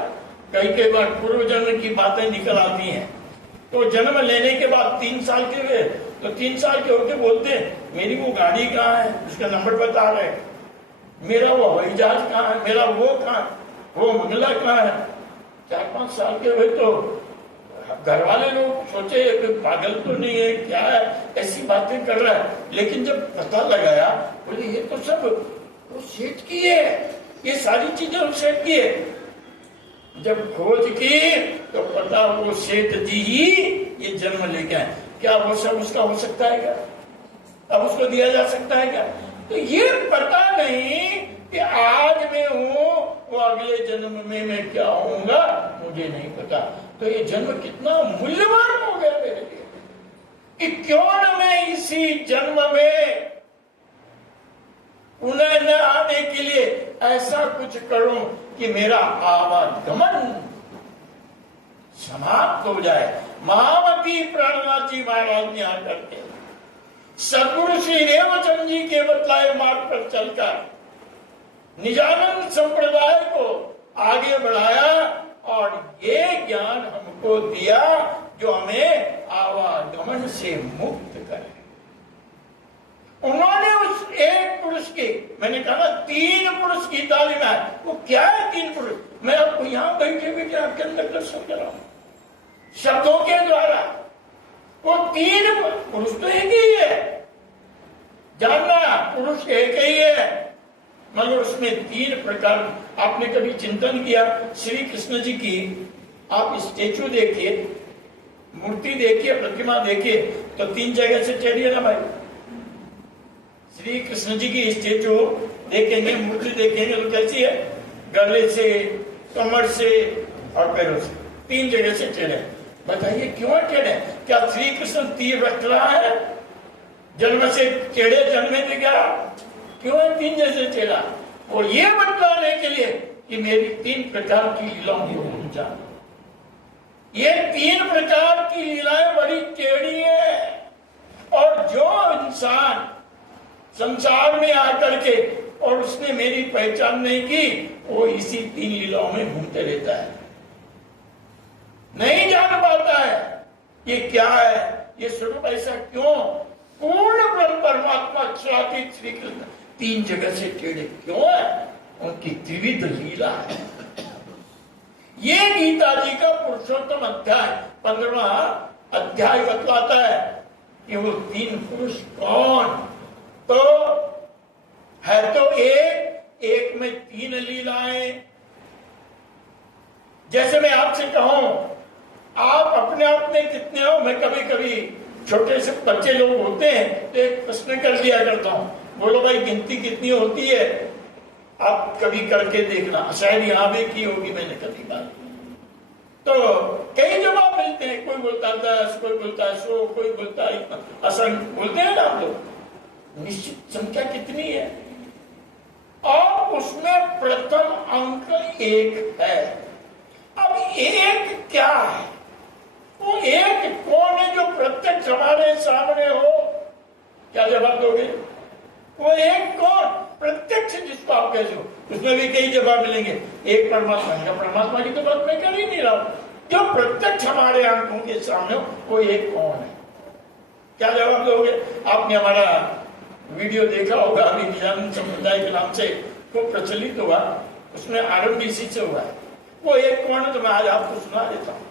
कई बार पूर्व जन्म की बातें निकल आती हैं। तो जन्म लेने के बाद 3 साल के हुए, तो 3 साल के होके बोलते हैं मेरी वो गाड़ी कहाँ है, उसका नंबर बता रहे, मेरा वो हवाई जहाज कहाँ है, मेरा वो कहाँ, वो मंगला कहाँ है। 4-5 साल के हुए तो घर वाले लोग सोचे कि पागल तो नहीं है, क्या है, ऐसी बातें कर रहा है। लेकिन जब पता लगाया, बोले ये तो सब वो सेठ की है, ये सारी चीजें उस सेठ की है। जब खोज की तो पता वो सेठ जी ही ये जन्म लेके आए। क्या वो सब उसका हो सकता है क्या? अब उसको दिया जा सकता है क्या? तो ये पता नहीं कि आज मैं हूं, वो अगले जन्म में मैं क्या होऊंगा मुझे नहीं पता। तो ये जन्म कितना मूल्यवान हो गया मेरे लिए कि क्यों न मैं इसी जन्म में पुनः न आने के लिए ऐसा कुछ करूं कि मेरा आवागमन समाप्त हो जाए। महामती प्राणनाथ जी महाराज ने आकर के सदगुरु श्री रेवचंद जी के बतलाए मार्ग पर चलकर निजानंद संप्रदाय को आगे बढ़ाया और ये ज्ञान हमको दिया जो हमें आवागमन से मुक्त करे। उन्होंने उस एक पुरुष की, मैंने कहा ना 3 पुरुष की तालीम है। वो क्या है 3 पुरुष? मैं आपको यहां बैठे बैठे आपके अंदर दर्शन कर रहा हूं शब्दों के द्वारा। वो 3 पुरुष तो एक ही है, जानना पुरुष एक ही है, मगर उसमें 3 प्रकार। आपने कभी चिंतन किया श्री कृष्ण जी की? आप स्टेचू देखिए, मूर्ति देखिए, प्रतिमा देखिए, तो 3 जगह से टेढ़ी है ना भाई। श्री कृष्ण जी की स्टेचू देखेंगे, मूर्ति देखेंगे तो कैसी है? गले से, कमर से और पैरों से 3 जगह से टेढ़े। बताइए क्यों टेढ़े? क्या श्री कृष्ण तीर रख रहा है? जन्म से टेढ़े जन्मे थे क्या? क्यों है 3 जैसे टेढ़ा? और ये बतलाने के लिए कि मेरी 3 प्रकार की लीलाओं को जान। ये 3 प्रकार की लीलाएं बड़ी टेढ़ी है, और जो इंसान संसार में आकर के और उसने मेरी पहचान नहीं की, वो इसी 3 लीलाओं में घूमते रहता है, नहीं जान पाता है ये क्या है, ये स्वरूप ऐसा क्यों। पूर्ण ब्रह्म परमात्मा अक्षरातीत श्री कृष्ण 3 जगह से टेढ़े क्यों है? उनकी त्रिविध लीला है। ये गीता जी का पुरुषोत्तम अध्याय 15वां अध्याय बतलाता है कि वो 3 पुरुष कौन। तो है तो एक में 3 लीलाएं। जैसे मैं आपसे कहूं आप अपने आप में कितने हो? मैं कभी कभी छोटे से बच्चे लोग होते हैं तो एक प्रश्न कर दिया करता हूं, बोलो भाई गिनती कितनी होती है? आप कभी करके देखना, शायद यहां भी की होगी मैंने कभी बात। तो कई जवाब मिलते हैं, कोई बोलता 10, कोई बोलता 100, कोई बोलता असंख्य बोलते हैं ना आप लोग। निश्चित संख्या कितनी है? और उसमें प्रथम अंक 1 है। अब 1 क्या है? वो 1 कौन है जो प्रत्यक्ष हमारे सामने हो? क्या जवाब दोगे? वो 1 कौन? प्रत्यक्ष जिसको आप कहते हो। उसमें भी कई जवाब मिलेंगे। एक परमात्मा है, परमात्मा की तो बात मैं कर ही नहीं रहा हूं। जो प्रत्यक्ष हमारे आंखों के सामने हो, वो 1 कौन है? क्या जवाब दोगे? आपने हमारा वीडियो देखा होगा, अभी निजानंद संप्रदाय के नाम से खूब प्रचलित हुआ, उसमें आरंभ इसी से हुआ है। वो 1 कौन है तो मैं आज आपको सुना देता हूं।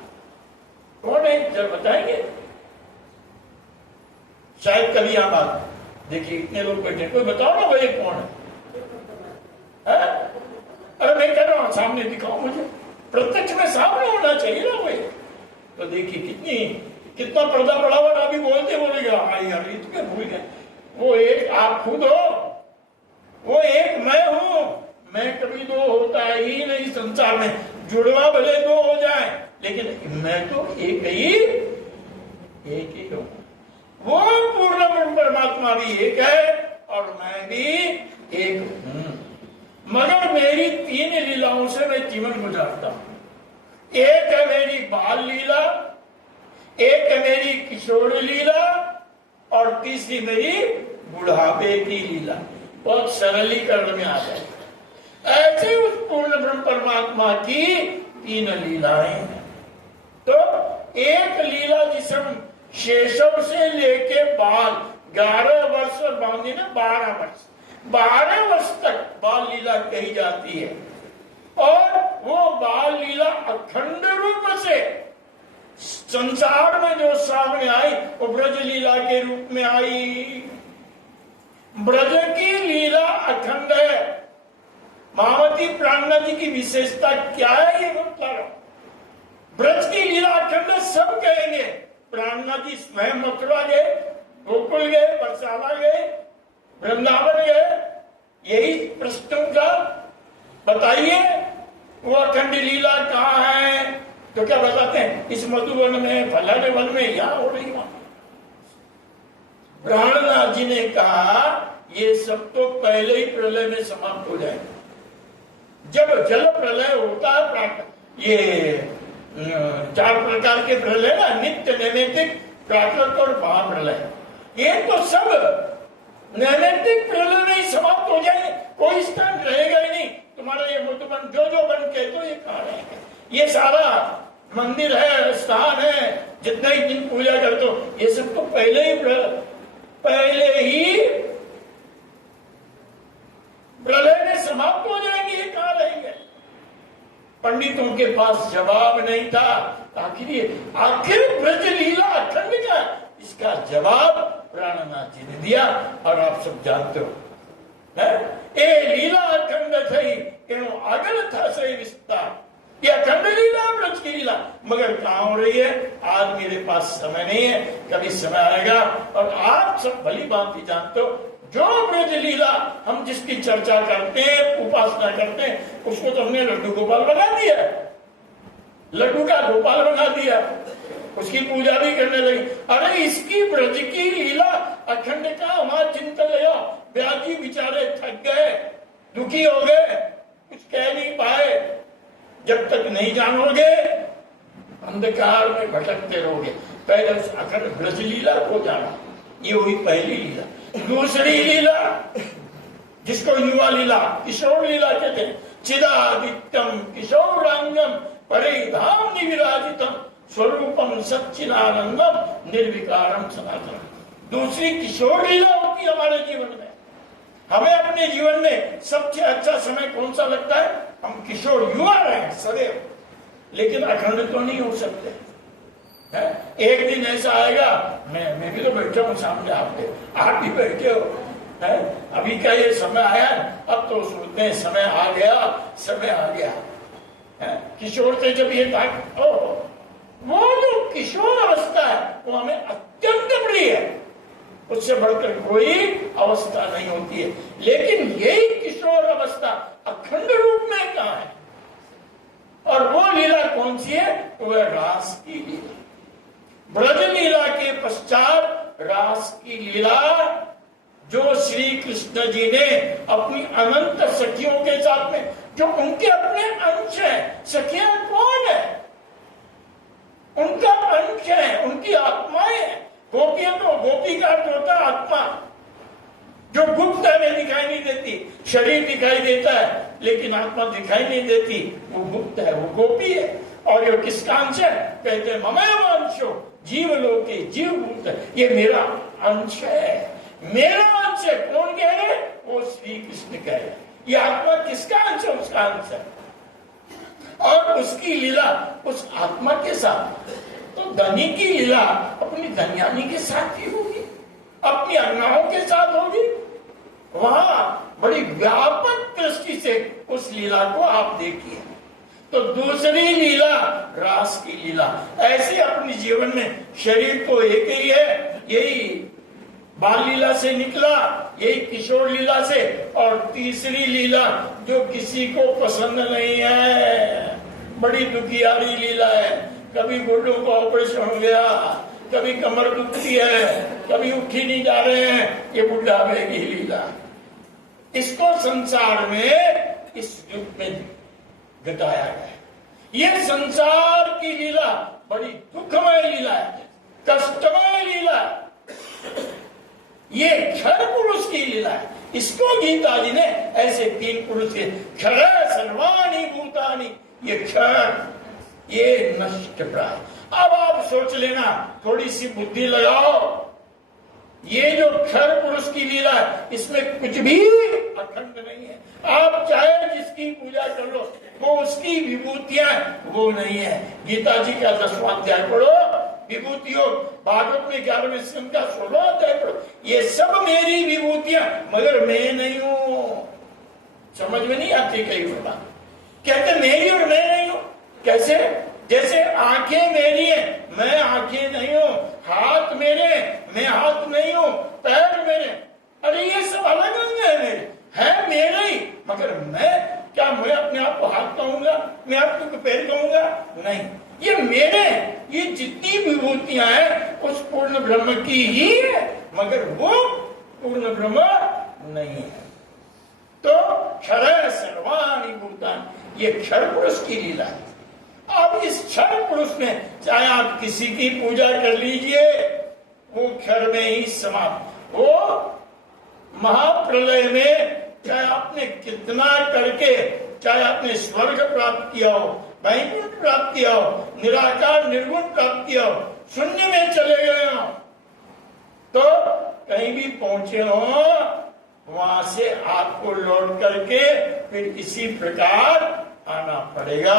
कौन है जरा बताएंगे? शायद कभी आप देखिए इतने लोग बैठे, कोई बताओ ना वो 1 कौन है? है? अरे मैं कह रहा हूं सामने दिखाओ मुझे, प्रत्यक्ष में सामने होना चाहिए ना कोई। तो देखिए कितना पर्दा पड़ा हुआ, अभी बोलेगा हाँ यार ये तो भूल गए, वो एक आप खुद हो, वो एक मैं हूं। मैं कभी दो होता ही नहीं संसार में, जुड़वा भले दो हो जाए लेकिन मैं तो एक ही हूं। वो पूर्ण ब्रह्म परमात्मा भी एक है और मैं भी एक हूं, मगर मेरी 3 लीलाओं से मैं जीवन गुजारता हूं। एक है मेरी बाल लीला, एक है मेरी किशोर लीला और तीसरी मेरी बुढ़ापे की लीला। बहुत सरलीकरण में आ जाए, ऐसे उस पूर्ण ब्रह्म परमात्मा की 3 लीलाएं हैं। तो एक लीला जिसे हम शेषव से लेके बाल 11 वर्ष और बांधी ने 12 वर्ष तक बाल लीला कही जाती है। और वो बाल लीला अखंड रूप से संसार में जो सामने आई वो ब्रज लीला के रूप में आई। ब्रज की लीला अखंड है। महामती प्राणनाथ जी की विशेषता क्या है ये बता रहा हूं। ब्रज की लीला अखंड सब कहेंगे। प्राणनाथ जी स्वयं मथुरा गए, गोकुल गए, बरसाना गए, वृंदावन गए, यही प्रश्नों का बताइए वो अखंड लीला कहाँ है? तो क्या बताते हैं? इस मधुवन में, फलाने वन में, या हो रही वहां। प्राणनाथ जी ने कहा ये सब तो पहले ही प्रलय में समाप्त हो जाए। जब जल प्रलय होता है, ये 4 प्रकार के प्रलय ना, नित्य, नैमित्तिक, प्राकृत और महाप्रलय, ये तो सब नैमित्तिक प्रलय में ही समाप्त हो जाए। कोई स्थान रहेगा ही नहीं तुम्हारा। ये मधुबन जो बन के तो ये कहाँ रहेगा? ये सारा मंदिर है, स्थान है, जितना ही दिन पूजा करते हो, ये सब तो पहले ही प्रलय में समाप्त हो जाएंगे। ये कहाँ रहेंगे? पंडितों के पास जवाब नहीं था। आखिर ब्रज लीला अखंड का इसका जवाब प्राणनाथ जी ने दिया और आप सब जानते हो ए लीला अखंड थई एनो आगल था सही विस्तार। ये अखंड लीला ब्रज की लीला, मगर कहाँ हो रही है? आज मेरे पास समय नहीं है, कभी समय आएगा। और आप सब भली बात ही जानते हो, जो ब्रज लीला हम जिसकी चर्चा करते हैं, उपासना करते हैं, उसको तो हमने लड्डू गोपाल बना दिया, लड्डू का गोपाल बना दिया, उसकी पूजा भी करने लगी। अरे इसकी ब्रज की लीला अखंड का हमारा चिंतन लिया। व्यास जी बेचारे थक गए, दुखी हो गए, कुछ कह नहीं पाए। जब तक नहीं जानोगे अंधकार में भटकते रहोगे। पहले उस अखंड ब्रज लीला को जाना, ये हुई पहली लीला। दूसरी लीला जिसको युवा लीला, किशोर लीला कहते हैं, चिदादित्यम किशोरांगम परिधाम निविराजितम स्वरूपम सच्चिदानंदम निर्विकारम सनातनम। दूसरी किशोर लीला होती है हमारे जीवन में। हमें अपने जीवन में सबसे अच्छा समय कौन सा लगता है? हम किशोर युवा रहे सदैव, लेकिन अखंड तो नहीं हो सकते। एक दिन ऐसा आएगा, मैं भी तो बैठा हूँ सामने आपके, आप भी बैठे हो, है? अभी का ये समय आया, अब तो सोचते हैं समय आ गया, है? किशोर से जब ये वो जो किशोर अवस्था है वो हमें अत्यंत प्रिय है, उससे बढ़कर कोई अवस्था नहीं होती है। लेकिन यही किशोर अवस्था अखंड रूप में कहाँ है? और वो लीला कौन सी है? वह रास की लीला। ब्रज लीला के पश्चात रास की लीला, जो श्री कृष्ण जी ने अपनी अनंत सखियों के साथ में, जो उनके अपने अंश है। सखियां कौन है? उनका अंश है, उनकी आत्माएं हैं। गोपियां तो, गोपी का अर्थ होता है आत्मा, जो गुप्त है, दिखाई नहीं देती। शरीर दिखाई देता है लेकिन आत्मा दिखाई नहीं देती, वो गुप्त है, वो गोपी है। और ये किसका अंश है? कहते हैं ममैव अंशो जीव लोके जीव भूत। ये मेरा अंश है, मेरा अंश है। कौन कह रहे? वो श्री कृष्ण कह रहे। ये आत्मा किसका अंश है? उसका अंश है। और उसकी लीला उस आत्मा के साथ, तो धनी की लीला अपनी धन्यानी के साथ ही होगी, अपनी अन्नाओं के साथ होगी। वहां बड़ी व्यापक दृष्टि से लीला को आप देखिए। तो दूसरी लीला रास की लीला। ऐसे अपने जीवन में शरीर तो एक ही है, यही बाल लीला से निकला, यही किशोर लीला से, और तीसरी लीला जो किसी को पसंद नहीं है, बड़ी दुखियारी लीला है। कभी गुड्डू को ऑपरेशन हो गया, कभी कमर दुखती है, कभी उठ ही नहीं जा रहे हैं, ये बुढ़ापे की लीला। इसको संसार में इस युग में घटाया गया। ये संसार की लीला बड़ी दुखमय लीला है, कष्टमय लीला है। ये क्षर पुरुष की लीला है। इसको गीता जी ने ऐसे 3 पुरुष के क्षर सर्वाणि भूतानि, ये क्षर, ये नष्ट प्राय। अब आप सोच लेना, थोड़ी सी बुद्धि लगाओ, ये जो क्षर पुरुष की लीला है, इसमें कुछ भी अखंड नहीं है। आप चाहे जिसकी पूजा कर लो, वो उसकी विभूतियां वो नहीं है। गीता जी का 10वां अध्याय पढ़ो, विभूतियों, भागवत में 11वें स्कंद का 16वां अध्याय पढ़ो, ये सब मेरी विभूतियां, मगर मैं नहीं हूं। समझ में नहीं आती कई बार, कहते मेरी और मैं नहीं हूं। कैसे? जैसे आंखें मेरी है, मैं आंखें नहीं हूं, हाथ मेरे, मैं हाथ नहीं हूं, पैर मेरे, अरे ये सब अलग अंग है मेरे, है मेरे ही, मगर मैं अपने आप को हाथ कहूंगा, मैं आपको पैर कहूंगा? नहीं, ये मेरे, ये जितनी विभूतियां हैं उस पूर्ण ब्रह्म की ही है, मगर वो पूर्ण ब्रह्म नहीं है। तो क्षर सर्वाणि भूतानि, ये क्षर पुरुष की लीला है। अब इस क्षर पुरुष में चाहे आप किसी की पूजा कर लीजिए, वो क्षर में ही समाप्त। वो महाप्रलय में चाहे आपने कितना करके, चाहे आपने स्वर्ग प्राप्त किया हो, वैकुंठ प्राप्त किया हो, निराकार निर्गुण प्राप्त किया हो, शून्य में चले गए हो, तो कहीं भी पहुंचे हो, वहां से आपको लौट करके फिर इसी प्रकार आना पड़ेगा,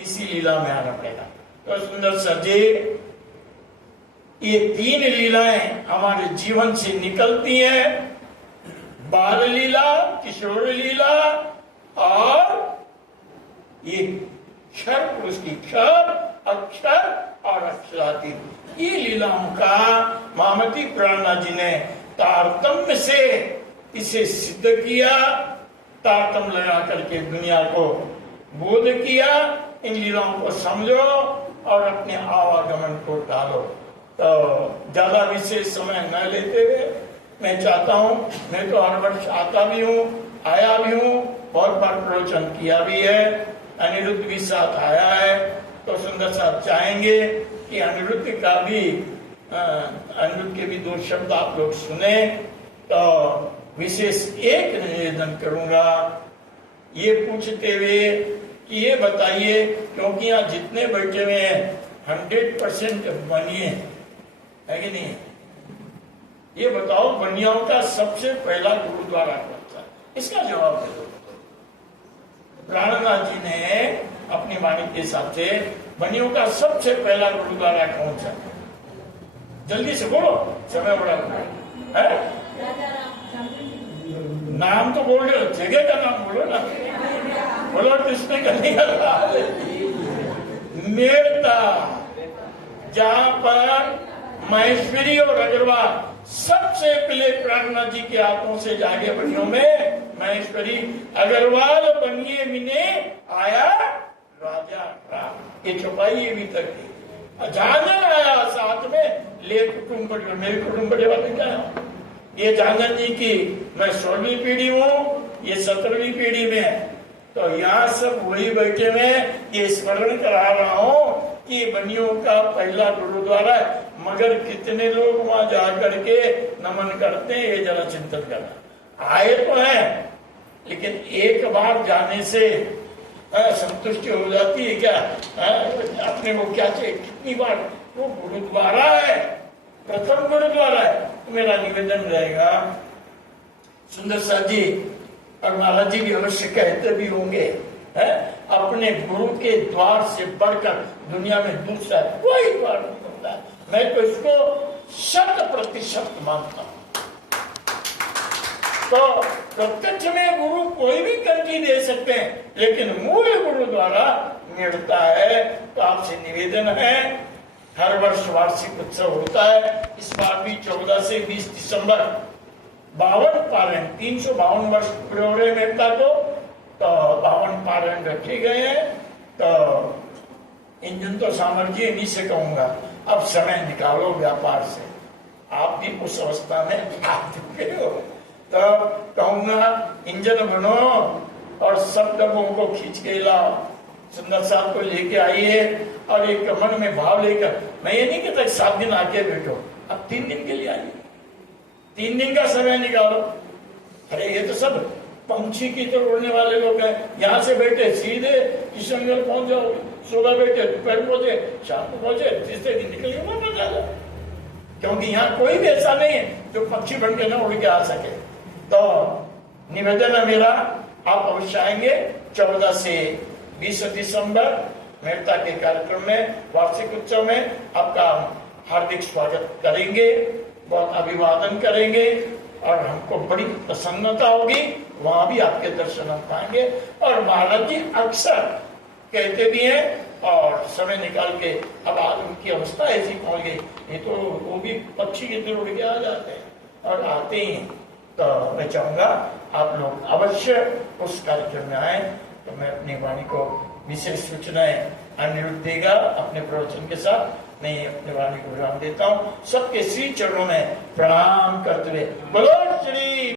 इसी लीला में आना पड़ेगा। तो सुंदर सर जी, ये 3 लीलाएं हमारे जीवन से निकलती हैं, बाल लीला, किशोर लीला और ये क्षर पुरुष की क्षर, अक्षर और अक्षरातीत। ये लीलाओं का महामती प्राणा जी ने तारतम्य से इसे सिद्ध किया, तारतम्य लगा करके दुनिया को बोध किया। इन लीलाओं को समझो और अपने आवागमन को डालो। तो ज्यादा विशेष समय न लेते हुए मैं चाहता हूं, मैं तो हर वर्ष आता भी हूं, आया भी हूं, बहुत बार प्रवचन किया भी है, अनिरुद्ध भी साथ आया है। तो सुंदर साहब चाहेंगे कि अनिरुद्ध का भी अनिरुद्ध के भी 2 शब्द आप लोग सुने। तो विशेष एक निवेदन करूंगा, ये पूछते हुए कि ये बताइए, क्योंकि यहाँ जितने बैठे हुए हैं 100% बनिए है कि नहीं? ये बताओ, बनियाओं का सबसे पहला गुरुद्वारा कौन सा? इसका जवाब दे दो। प्राणनाथ जी ने अपनी वाणी के हिसाब से बनियों का सबसे पहला गुरुद्वारा कौन सा? जल्दी से बोलो, समय बड़ा है। नाम तो बोल रहे हो, जगह का नाम बोलो ना, बोलो कृष्ण कन्हैया मेड़ता, जहां पर महेश्वरी और अग्रवाल सबसे पहले प्राणनाथ जी के हाथों से जागे बनियों में महेश्वरी अग्रवाल बनिए मिने आया राजा राम, ये छुपाई ये भी तक जानन आया साथ में ले कुटुम्ब, मेरे कुटुम्ब वाले क्या है? ये जानन जी की मैं 16वीं पीढ़ी हूँ, ये 17वीं पीढ़ी में। तो यहाँ सब वही बैठे में ये स्मरण करा रहा हूँ कि बनियों का पहला गुरुद्वारा है, मगर कितने लोग वहां जा करके नमन करते हैं, ये जरा चिंतन करना। आए तो है, लेकिन एक बार जाने से संतुष्टि हो जाती है क्या? अपने को क्या चाहिए? कितनी बार? वो गुरुद्वारा है, प्रथम गुरुद्वारा है। तो मेरा निवेदन रहेगा, सुंदर साहब जी और महाराज जी भी अवश्य कहते भी होंगे, है अपने गुरु के द्वार से बढ़कर दुनिया में दूसरा कोई द्वार नहीं होता। मैं तो इसको 100% मानता हूं। तो प्रत्यक्ष में गुरु कोई भी कंठी दे सकते हैं, लेकिन मूल गुरु द्वारा मिलता है। तो आपसे निवेदन है, हर वर्ष वार्षिक उत्सव होता है। इस बार भी 14 से 20 दिसंबर 52 पारण, 352 वर्ष पूरे हो रहे मेहता को, तो 52 पारण रखे गए हैं। तो इंजन तो सामर्थ्य इन्हीं से कहूंगा, अब समय निकालो व्यापार से। आप भी उस अवस्था में आ चुके हो, तो कहूंगा इंजन बनो और सब डब्बों को खींच के लाओ, सुंदर साहब को लेके आइए और एक मन में भाव लेकर। मैं ये नहीं कहता 7 दिन आके बैठो, अब 3 दिन के लिए आइए, 3 दिन का समय निकालो। अरे ये तो सब पंछी की तो उड़ने वाले लोग हैं, यहाँ से बैठे सीधे किशनगढ़ पहुंच जाओगे, सुबह बैठे दोपहर पहुंचे, शाम को पहुंचे, तीसरे दिन निकलिए वापस आ जाओ। क्योंकि यहाँ कोई भी ऐसा नहीं है जो पक्षी बन के ना उड़ के आ सके। तो निवेदन है मेरा, आप अवश्य आएंगे 14 से 20 दिसंबर मेहता के कार्यक्रम में, वार्षिक उत्सव में आपका हार्दिक स्वागत करेंगे, बहुत अभिवादन करेंगे और हमको बड़ी प्रसन्नता होगी। वहां भी आपके दर्शन हम पाएंगे। और महाराज जी अक्सर कहते भी हैं और समय निकाल के, अब आज उनकी अवस्था ऐसी पहुंच गई, ये तो वो भी पक्षी की तरह उड़ के आ जाते हैं और आते ही। तो मैं चाहूंगा आप लोग अवश्य उस कार्यक्रम में आए। तो मैं अपनी वाणी को विशेष सूचनाएं अनिरुद्ध देगा अपने प्रवचन के साथ। मैं अपने वाणी को विराम देता हूँ। सबके श्री चरणों में प्रणाम करते हुए बोलो श्री